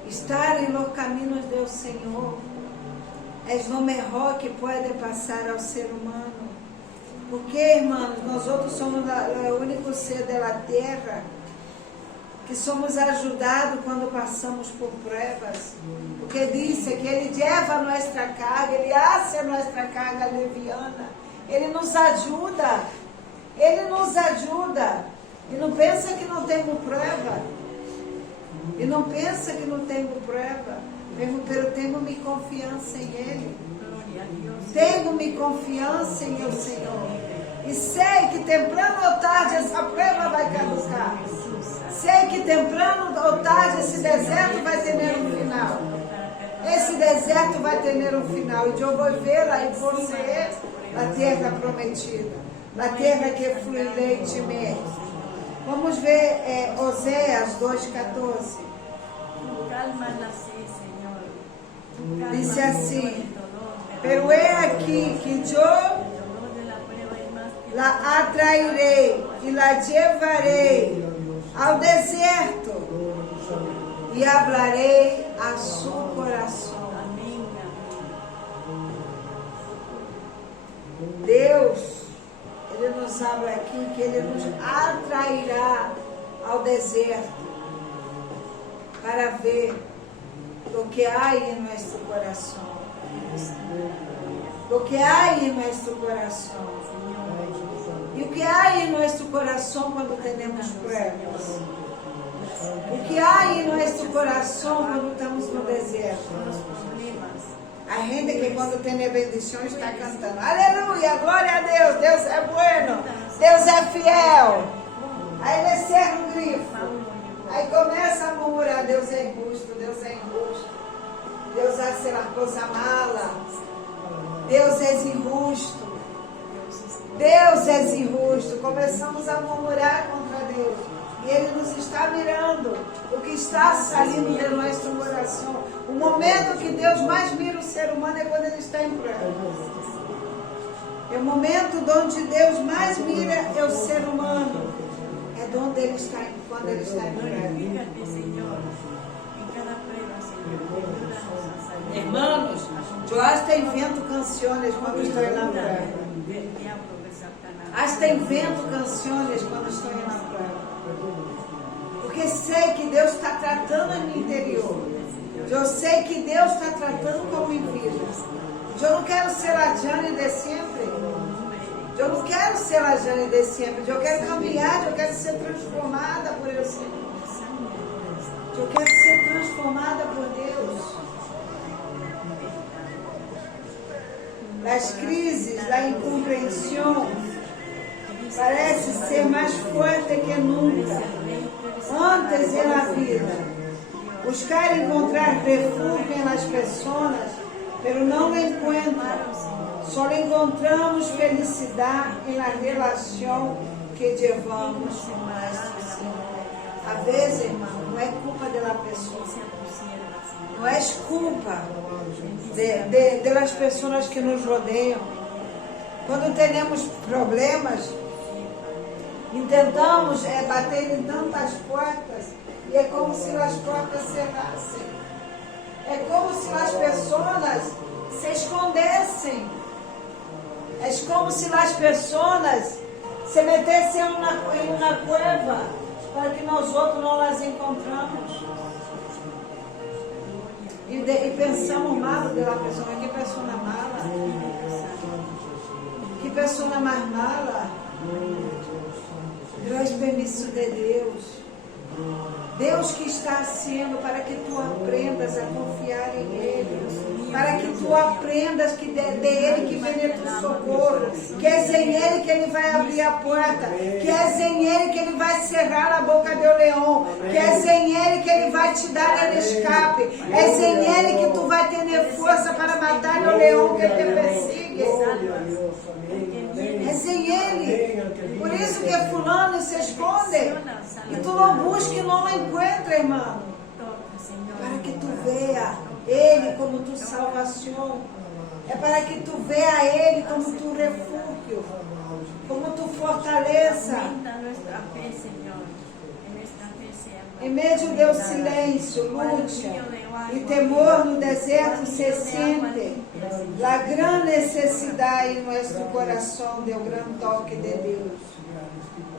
Estar nos caminhos do Senhor é o melhor que pode passar ao ser humano. Porque, irmãos, nós outros somos o único ser da terra que somos ajudados quando passamos por provas. Porque disse que Ele leva a nossa carga, Ele hace a nossa carga leviana. Ele nos ajuda. Ele nos ajuda. E não pensa que não temos prova. E não pensa que não temos prova. Pero tenho-me confiança em Ele. Tenho-me confiança em o Senhor. E sei que temprano ou tarde essa prova vai caducar. Sei que temprano ou tarde esse deserto vai ter um final. Esse deserto vai ter um final. E eu vou ver lá e possuir a terra prometida. A terra que flui leite e mel. Vamos ver Oséias 2,14. Diz assim: pero he aqui que eu la atrairei e la llevarei ao deserto e hablarei a seu coração. Deus, Ele nos habla aqui que Ele nos atrairá ao deserto para ver o que há em nosso coração. O que há em nosso coração. E o que há em nosso coração quando temos provas? O que há em nosso coração quando estamos no deserto? A gente que quando tem bendição está cantando aleluia, glória a Deus, Deus é bueno, Deus é fiel. Aí ele cerra o grifo. Aí começa a murmurar, Deus é injusto, Deus é injusto. Deus hace a coisa mala. Deus é injusto. Deus é injusto. Começamos a murmurar contra Deus. E Ele nos está mirando o que está saindo de nosso coração. O momento que Deus mais mira o ser humano é quando ele está em prova. É o momento onde Deus mais mira é o ser humano. É quando ele está em prova. Irmãos, eu hasta invento canções quando estou na prova. Hasta invento canções quando estou na prova. Porque sei que Deus está tratando no interior. Eu sei que Deus está tratando com minha vida. Eu não quero ser a Jane de sempre. Eu não quero ser a Jane de sempre. Eu quero caminhar, eu quero ser transformada por Ele, Senhor. Eu quero ser transformada por Deus. As crises, a incompreensão parece ser mais forte que nunca. Antes na vida. Buscar encontrar refúgio nas pessoas, pero não encontram. Só encontramos felicidade na relação que levamos com nosso Senhor. Às vezes, irmão, não é culpa da pessoa. Não é culpa das pessoas que nos rodeiam. Quando temos problemas, Intentamos bater em tantas portas e é como se as portas cerrassem. É como se as pessoas se escondessem. É como se as pessoas se metessem em uma cueva para que nós outros não as encontramos. E pensamos mal da pessoa. Que pessoa mala? Que pessoa mais mala? Grande permisso de Deus. Deus que está sendo para que tu aprendas a confiar em Ele, para que tu aprendas que de Ele que vem o socorro, que é em Ele que Ele vai abrir a porta, que é em Ele que Ele vai cerrar a boca do leão, que é em Ele que Ele vai te dar escape, é em Ele que tu vai ter força para matar o leão que te persegue. É sem Ele. Por isso que fulano se esconde. E tu não busca e não encontra, irmão. Para que tu veja Ele como tu salvação. É para que tu veja Ele como tu refúgio. Como tu fortaleza. Em meio do silêncio, luta e temor no deserto se sente a grande necessidade em nosso coração do grande toque de Deus.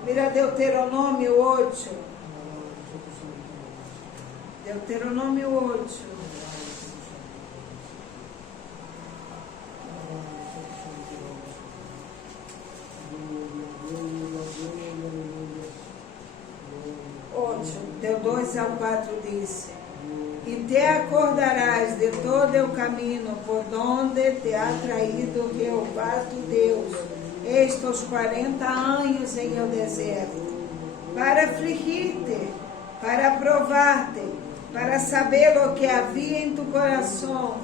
Mira Deuteronômio 8. Deuteronômio 8. Deu 2 ao 4 diz: E te acordarás de todo o caminho por onde te ha traído Jeová tu Deus estes 40 anos em el deserto, para afligir-te, para provar-te, para saber o que havia em tu coração,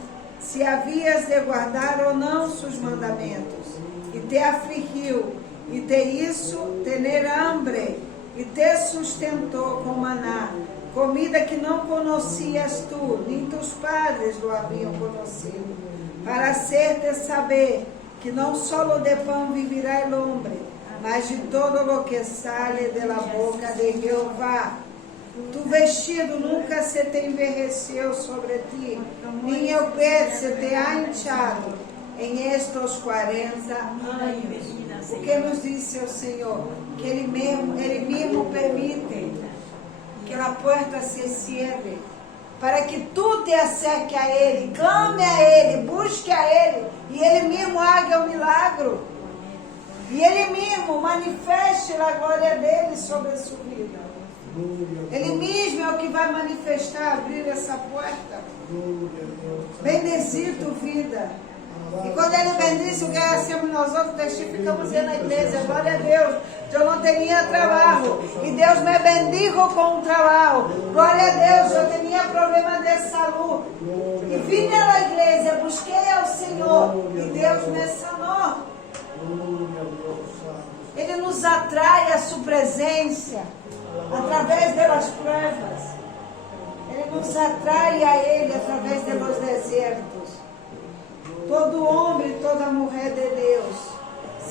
se havias de guardar ou não seus mandamentos. E te afligiu, e te hizo tener hambre, e te sustentou com maná, comida que não conhecias tu, nem teus padres o haviam conhecido, para hacerte saber que não só de pão vivirá el hombre, mas de todo lo que sale de la boca de Jeová. Tu vestido nunca se te envelheceu sobre ti, nem o pé se te ha hinchado em estes 40 anos. O que nos disse o Senhor? Que Ele mesmo permite que a porta se cierre, para que tu te acerque a Ele, clame a Ele, busque a Ele, e Ele mesmo haga o milagre, e Ele mesmo manifeste a glória dEle sobre a sua vida. Ele mesmo é o que vai manifestar, abrir essa porta. Bendizir tua vida. E quando Ele bendiz, o que hacemos nós outros testificamos na igreja, glória a Deus, eu não tinha trabalho, e Deus me bendijo com o trabalho, glória a Deus, eu tinha problema de saúde, e vim na igreja, busquei ao Senhor, e Deus me sanou. Ele nos atrai a sua presença, através das provas, Ele nos atrai a Ele, através dos desertos. Todo homem e toda mulher de Deus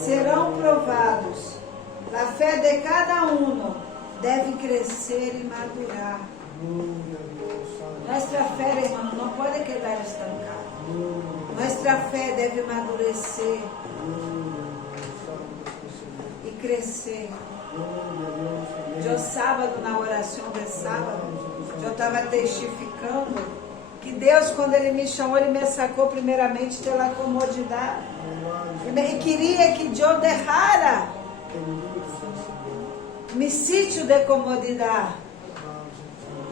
serão provados. A fé de cada um deve crescer e madurar. Nossa fé, irmão, não pode quedar estancada. Nossa fé deve amadurecer e crescer. Eu sábado, na oração de sábado, eu estava testificando que Deus, quando Ele me chamou, Ele me sacou primeiramente pela comodidade. Ele queria que eu deixara meu sítio de comodidade.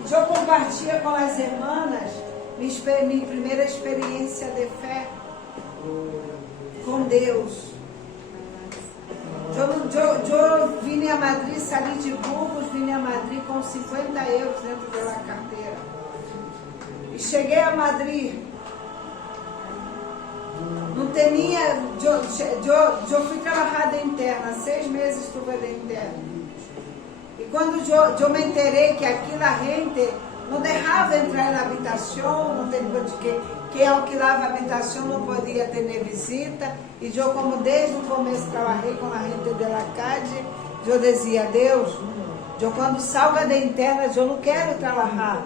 E eu compartilho com as irmãs minha primeira experiência de fé com Deus. Eu vim a Madrid, saí de Burgos, vim a Madrid com 50 euros dentro da carteira. E cheguei a Madrid, não tinha, eu fui trabalhar de interna, 6 meses estuve de interna. E quando eu me enterei que aquela gente não deixava entrar na habitação, não tem, quem alquilava a habitação não podia ter visita, e eu, como desde o começo trabalhei com a gente de la calle, Eu dizia a Deus, eu quando salga de interna, eu não quero trabalhar,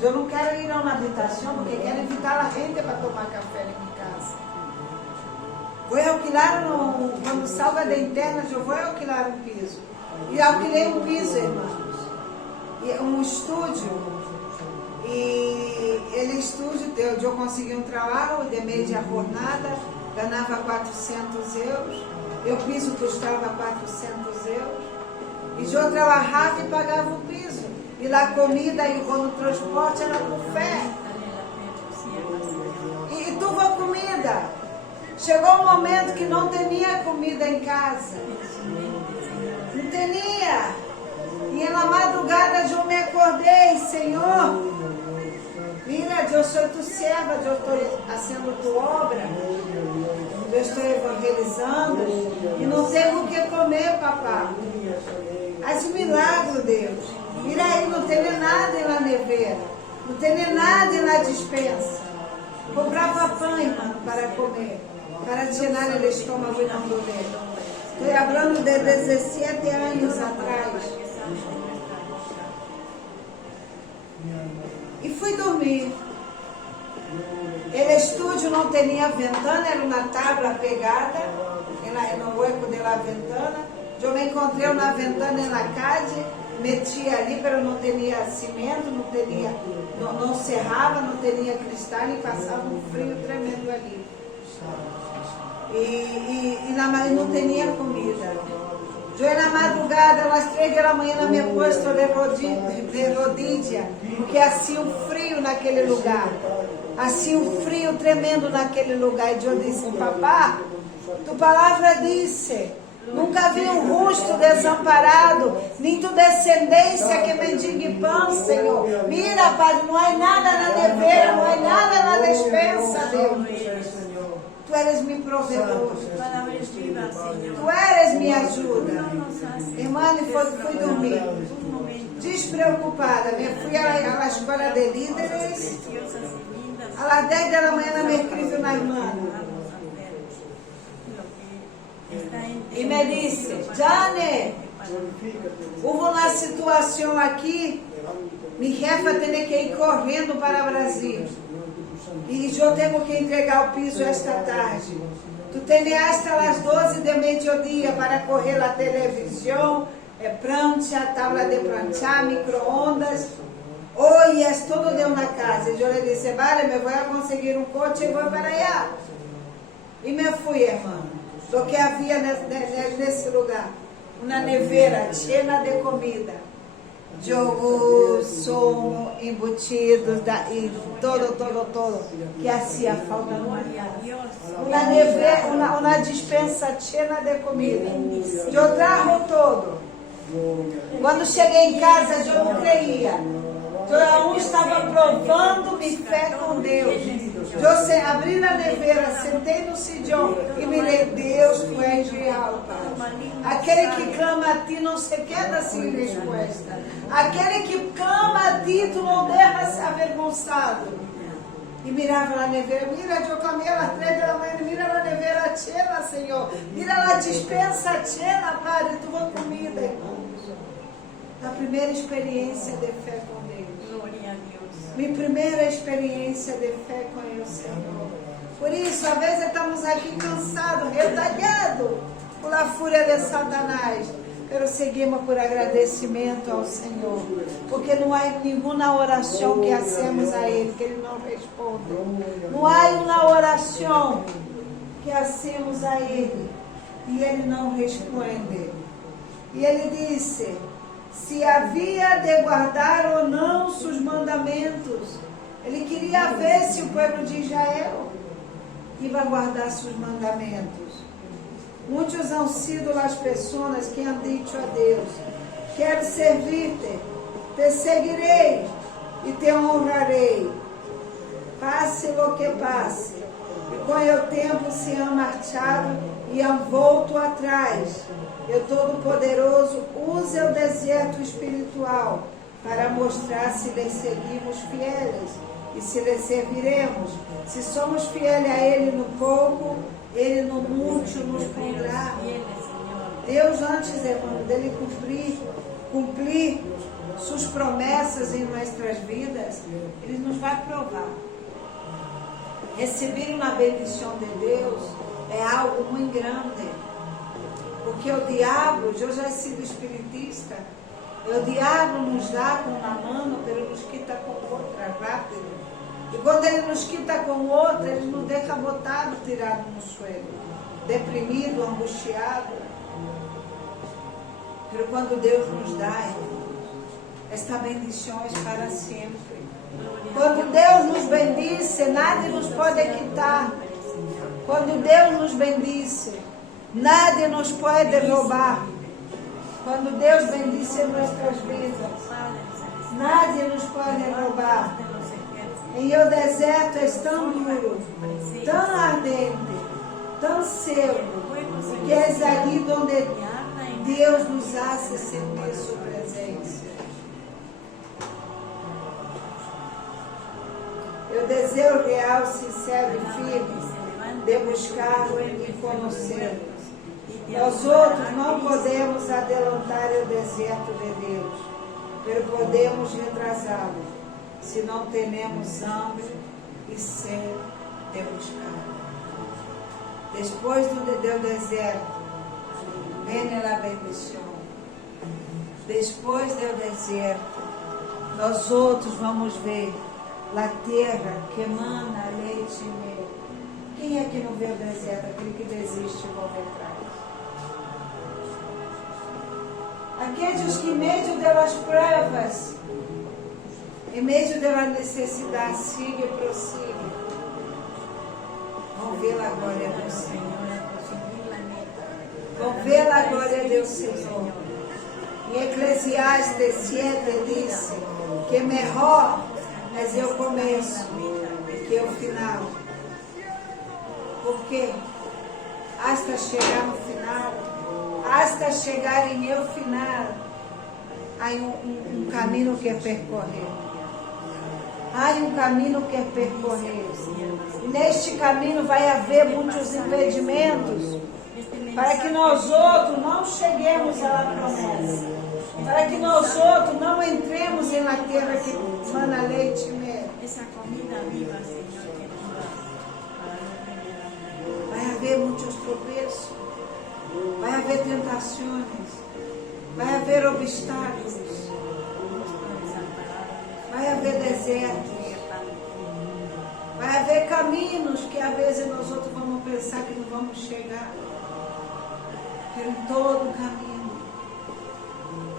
eu não quero ir a uma habitação, porque quero invitar a gente para tomar café em minha casa. Vou alquilar, quando salga de interna, eu vou alquilar um piso. E alquilei um piso, irmãos, um estúdio. E ele estúdio, eu consegui um trabalho de média jornada, ganhava 400 euros, o piso custava 400 euros, e eu trabalhava e pagava o piso, e lá a comida e o transporte era buffet, e tudo a comida. Chegou um momento que não tinha comida em casa, não tinha, e na madrugada eu me acordei, Senhor, mira, eu sou tua serva, eu estou fazendo tua obra, eu estou evangelizando e não tenho o que comer, papá. Faz um milagre, Deus. Mira aí, não tem nada na nevera, não tem nada na despensa. Comprava pão, irmão, para comer, para llenar o estômago e não doer. Estou falando de 17 anos atrás. E fui dormir. O estúdio não tinha ventana, era uma tábua pegada no hueco da ventana. Eu me encontrei na ventana na calle, meti ali, mas não tinha cimento, não cerrava, não tinha cristal e passava um frio tremendo ali. E não tinha comida. Eu na madrugada, às 3 da manhã, me posto de rodilha, porque assim um frio naquele lugar, assim um frio tremendo naquele lugar. E eu disse, papá, tua palavra disse, nunca vi um rosto desamparado, nem tua descendência que mendigue pão, Senhor. Mira, Pai, não há nada na nevera, não há nada na despensa, Deus. Tu eres meu provedor. Tu eres minha ajuda. Irmã, fui dormir. Despreocupada. Fui à escola de líderes. Às 10 da manhã me escrevi na irmã. E me disse, Jane, houve uma situação aqui. Minha jefa tem que ir correndo para o Brasil. E eu tenho que entregar o piso esta tarde. Tu tens hasta as 12 de meio-dia para correr a televisão, prancha, tabla de planchar, micro-ondas. Hoje é todo de uma casa. E eu lhe disse, vale, me vou conseguir um coche e vou para allá. E me fui, irmã. O que havia nesse lugar? Uma nevera cheia de comida. Jogo, sumo, embutidos, e todo, que hacía falta. Uma nevera, uma dispensa cheia de comida. Eu trago todo. Quando cheguei em casa, eu não creia. Eu aún estava provando minha fé com Deus. Eu abri a nevera, sentei no sillão e mirei, Deus, tu és real, Pai. Aquele que clama a ti não se queda sem resposta. Aquele que clama a ti, tu não deixas avergonçado. E mirava a nevera, mira, eu clamei às 3 da manhã, mira a nevera cheia, Senhor. Mira a dispensa cheia, Padre, tua comida, irmãos. A primeira experiência de fé com Deus. Minha primeira experiência de fé com o Senhor. Por isso, às vezes estamos aqui cansados, retalhados por a fúria de Satanás. Mas seguimos por agradecimento ao Senhor. Porque não há nenhuma oração que hacemos a Ele que Ele não responde. Não há uma oração que hacemos a Ele e Ele não responde. E Ele disse, se havia de guardar ou não seus mandamentos. Ele queria ver se o povo de Israel ia guardar seus mandamentos. Muitos han sido as pessoas que han dicho a Deus, quero servir-te, te seguirei e te honrarei, passe o que passe. E com o tempo se han marchado e han volto atrás. O Todo-Poderoso usa o deserto espiritual para mostrar se lhe seguimos fieles e se lhe serviremos. Se somos fieles a Ele no pouco, Ele no muito nos pondrá. Deus, antes dele cumprir suas promessas em nossas vidas, Ele nos vai provar. Receber uma bendição de Deus é algo muito grande. Porque o diabo, eu já he sido espiritista, o diabo nos dá com uma mão, mas nos quita com outra, rápido. E quando ele nos quita com outra, ele nos deixa botado, tirado no suelo, deprimido, angustiado. Mas quando Deus nos dá, esta bendição é para sempre. Quando Deus nos bendice, nada nos pode quitar. Quando Deus nos bendice, nada nos pode roubar. Quando Deus bendice nossas vidas, nada nos pode roubar. E o deserto é tão duro, tão ardente, tão seco, que é ali onde Deus nos hace sentir sua presença. Eu desejo real, sincero e firme de buscar e conhecê-lo. Nós outros não podemos adelantar o deserto de Deus, mas podemos retrasá-lo, se não temos hambre e sede de buscar. Depois do deserto, vem a bendição. Depois do deserto, nós outros vamos ver a terra que emana leite e mel. Quem é que não vê o deserto? Aquele que desiste e volta atrás. Aqueles que, em meio das provas, em meio da necessidade, siga e prossiga, vão ver a glória do Senhor. Vão ver a glória do Senhor. Em Eclesiastes 7 diz que melhor é o começo que o final. Porque hasta chegar no final, hasta chegar em o final, há um caminho que percorrer. Há um caminho que percorrer. E neste caminho vai haver muitos impedimentos para que nós outros não cheguemos à promessa. Para que nós outros não entremos em uma terra que mana leite e mel. Essa comida viva, Senhor, que nos dá. Vai haver muitos tropeços, vai haver tentações, vai haver obstáculos, vai haver desertos, vai haver caminhos que às vezes nós outros vamos pensar que não vamos chegar. Pero em todo caminho,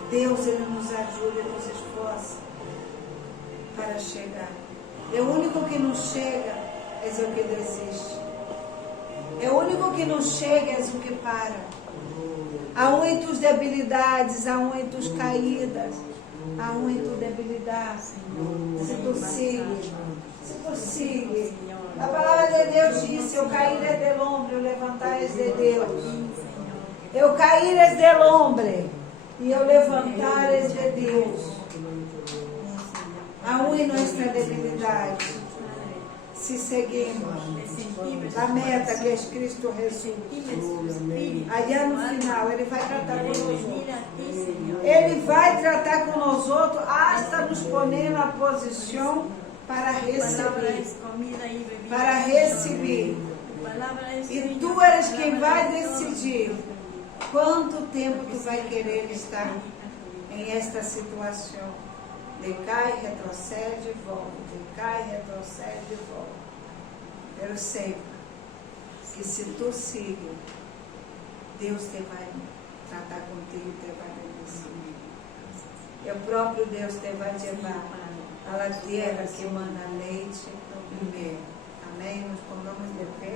Deus Ele nos ajuda e nos esforça para chegar. E o único que não chega é o que desiste. É o único que não chega é o que para. Há muitas debilidades, há muitas caídas, há muitas debilidades. Se tu sigue. A palavra de Deus diz: eu cair é del hombre, eu levantar é de Deus. Eu cair é del hombre e eu levantar é de Deus. Aonde nossa debilidade, se seguimos a meta que é Cristo Jesus, allá no final Ele vai tratar conosco. Ele vai tratar com nós outros hasta nos poner na posição para receber. Para receber. E tu eres quem vai decidir quanto tempo tu vai querer estar em esta situação. Decai, retrocede e volta. Decai, retrocede e volta. Eu sei que se tu seguir, Deus te vai tratar contigo, te vai bendecir. E o próprio Deus te vai levar à terra que emana leite e mel. Amém? Nos pongamos de pé.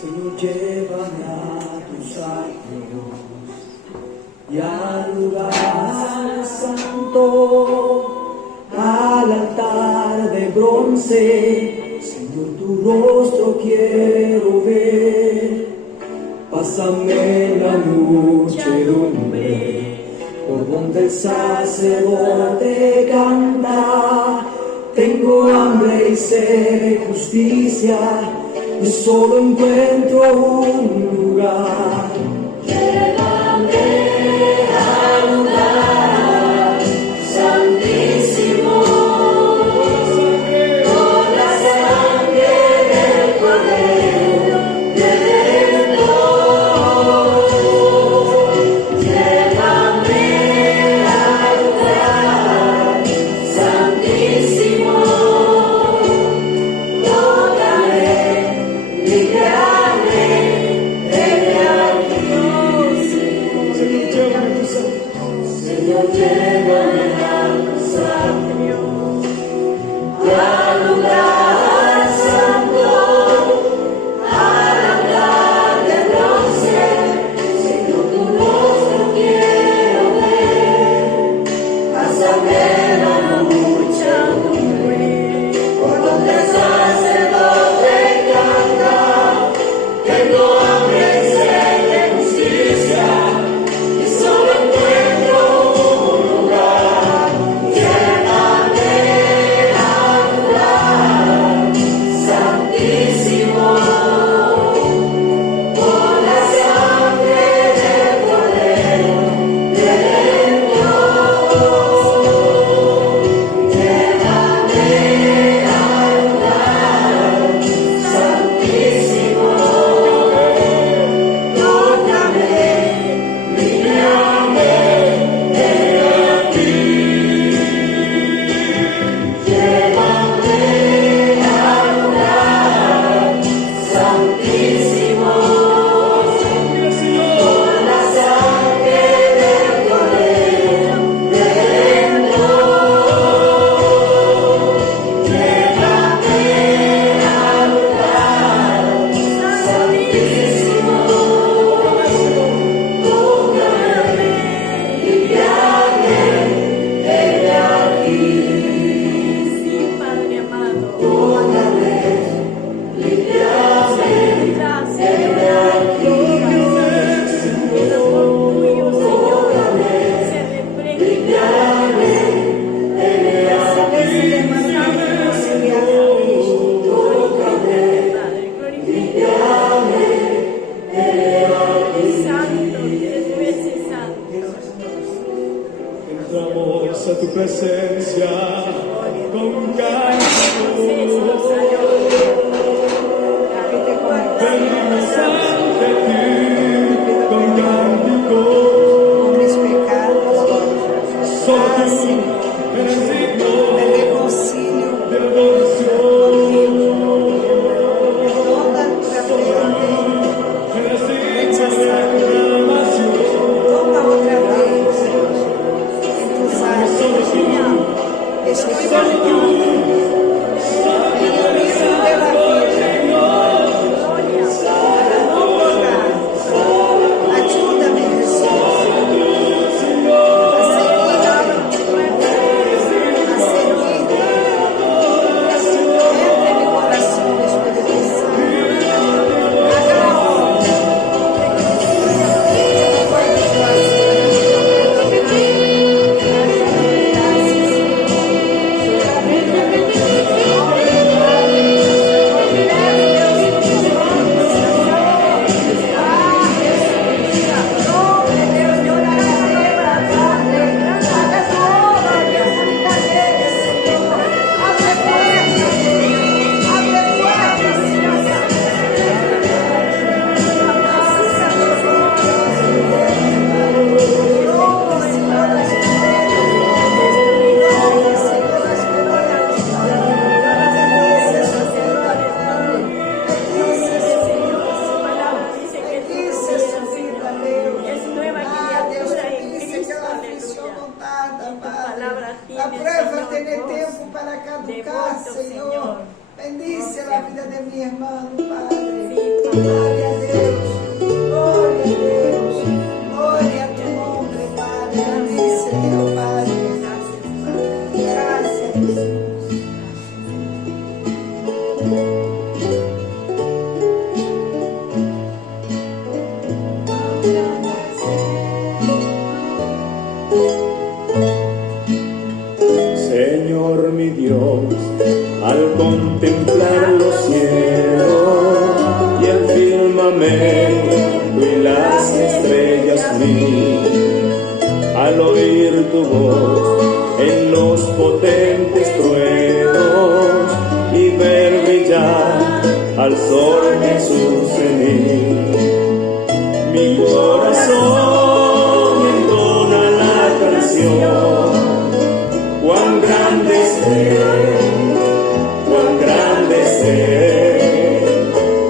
Señor, llévame a tus atrios y al lugar santo, al altar de bronce. Señor, tu rostro quiero ver. Pásame la muchedumbre por donde el sacerdote canta. Tengo hambre y sed de justicia y solo encuentro un lugar. Llévame al lugar santísimo, con la sangre del Cordero Redentor. Llévame al lugar santísimo, tócame, líbrame, heme aquí. Señor, llévame al santuario, al lugar santo, al altar de bronce. Señor, tu rostro quiero ver, pásame la muchedumbre, por donde el sacerdote canta. Tengo hambre y sed de justicia y solo encuentro un lugar. Llévame al lugar santísimo, por la sangre del Cordero Redentor. Llévame al lugar santísimo, tócame, líbrame, heme aquí. Llévame al lugar santísimo, por la sangre del Cordero Redentor. Llévame al lugar santísimo, tócame, líbrame, heme aquí. Sí, Padre amado. Tócame, líbrame, Gracias, heme aquí. el amor tuyo, Señor, se refleja Padre, glorificado, santo, 3 veces santo. Entramos a tu presencia con Proceso, canto. Señor. Venimos ante ti con cántico. Por mis pecados, Solo tú Señor, eres digno me reconcilio de adoración. toda otra Eres vez, digno de aclamación. toma otra vez en tus manos. Solo tú, Estoy solo tú, en el río de la vida para no borrar. Ayúdame, Jesús, a seguirte, a servirte. Entra en mi corazón, Espíritu Santo. Haga la obra. Puedes hacer. Apruébate en el tiempo para caducar, Señor. Bendice la vida de mi hermano, Padre. Gloria a Dios, gloria a Dios, gloria a tu nombre, Padre. Bendice, Dios, Padre. Gracias, Jesús. Señor mi Dios, al oír tu voz en los potentes truenos y ver brillar al sol en su cenit. Mi corazón entona la canción, cuán grande es Él, cuán grande es Él.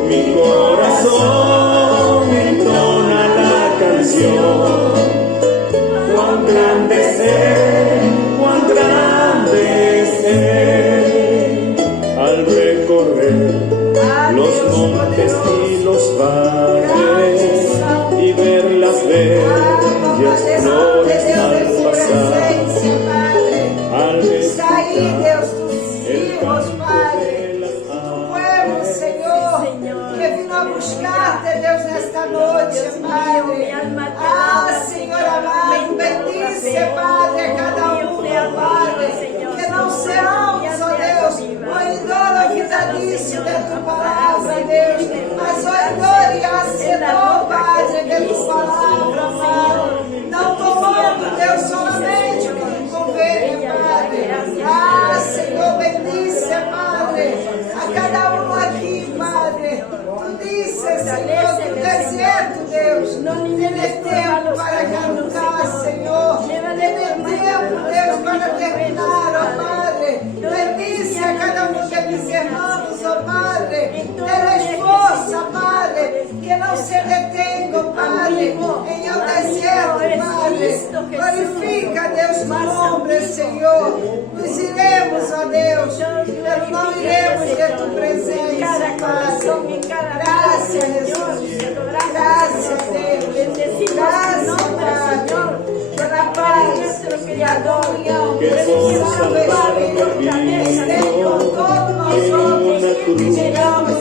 Mi corazón entona la canción, cuán grande es Él, cuán grande es Él. Al recorrer los montes y los valles y ver las bellas flores al pasar, al Está ahí, escuchar Deus, tus el hijos, canto Padre. de las Tu pueblo, aves. Senhor, que vino a buscar-te, Deus, nesta noite, Padre. Ah, Senhor amado, bendice, Padre, a cada Padre. Que não seamos, ó Deus, oidor vitalício de tua palavra, Deus, mas oidor e hacedor, Padre, de tua palavra, Padre. Não tomando, Deus, solamente o que lhe convém, Padre. Ah, Senhor, bendice, Padre, a cada aqui, Padre. Tu disse, Senhor, que o deserto, Deus, tem tempo para cantar, Senhor. Tem tempo, Deus, para terminar, ó Padre. Bendice a cada de mis irmãos, ó Padre. Dê-lhes força, Padre, que não se detenham, Padre, em o deserto, Padre. Glorifica, Deus, no nome, Senhor. Nos iremos, ó Deus, mas não iremos de tua presença, Padre. Graças, Jesus. Graças, Deus. Graças, Padre. Pela paz, Criador, Que possa Espírito, salvar esteve com todos nós outros. Tiramos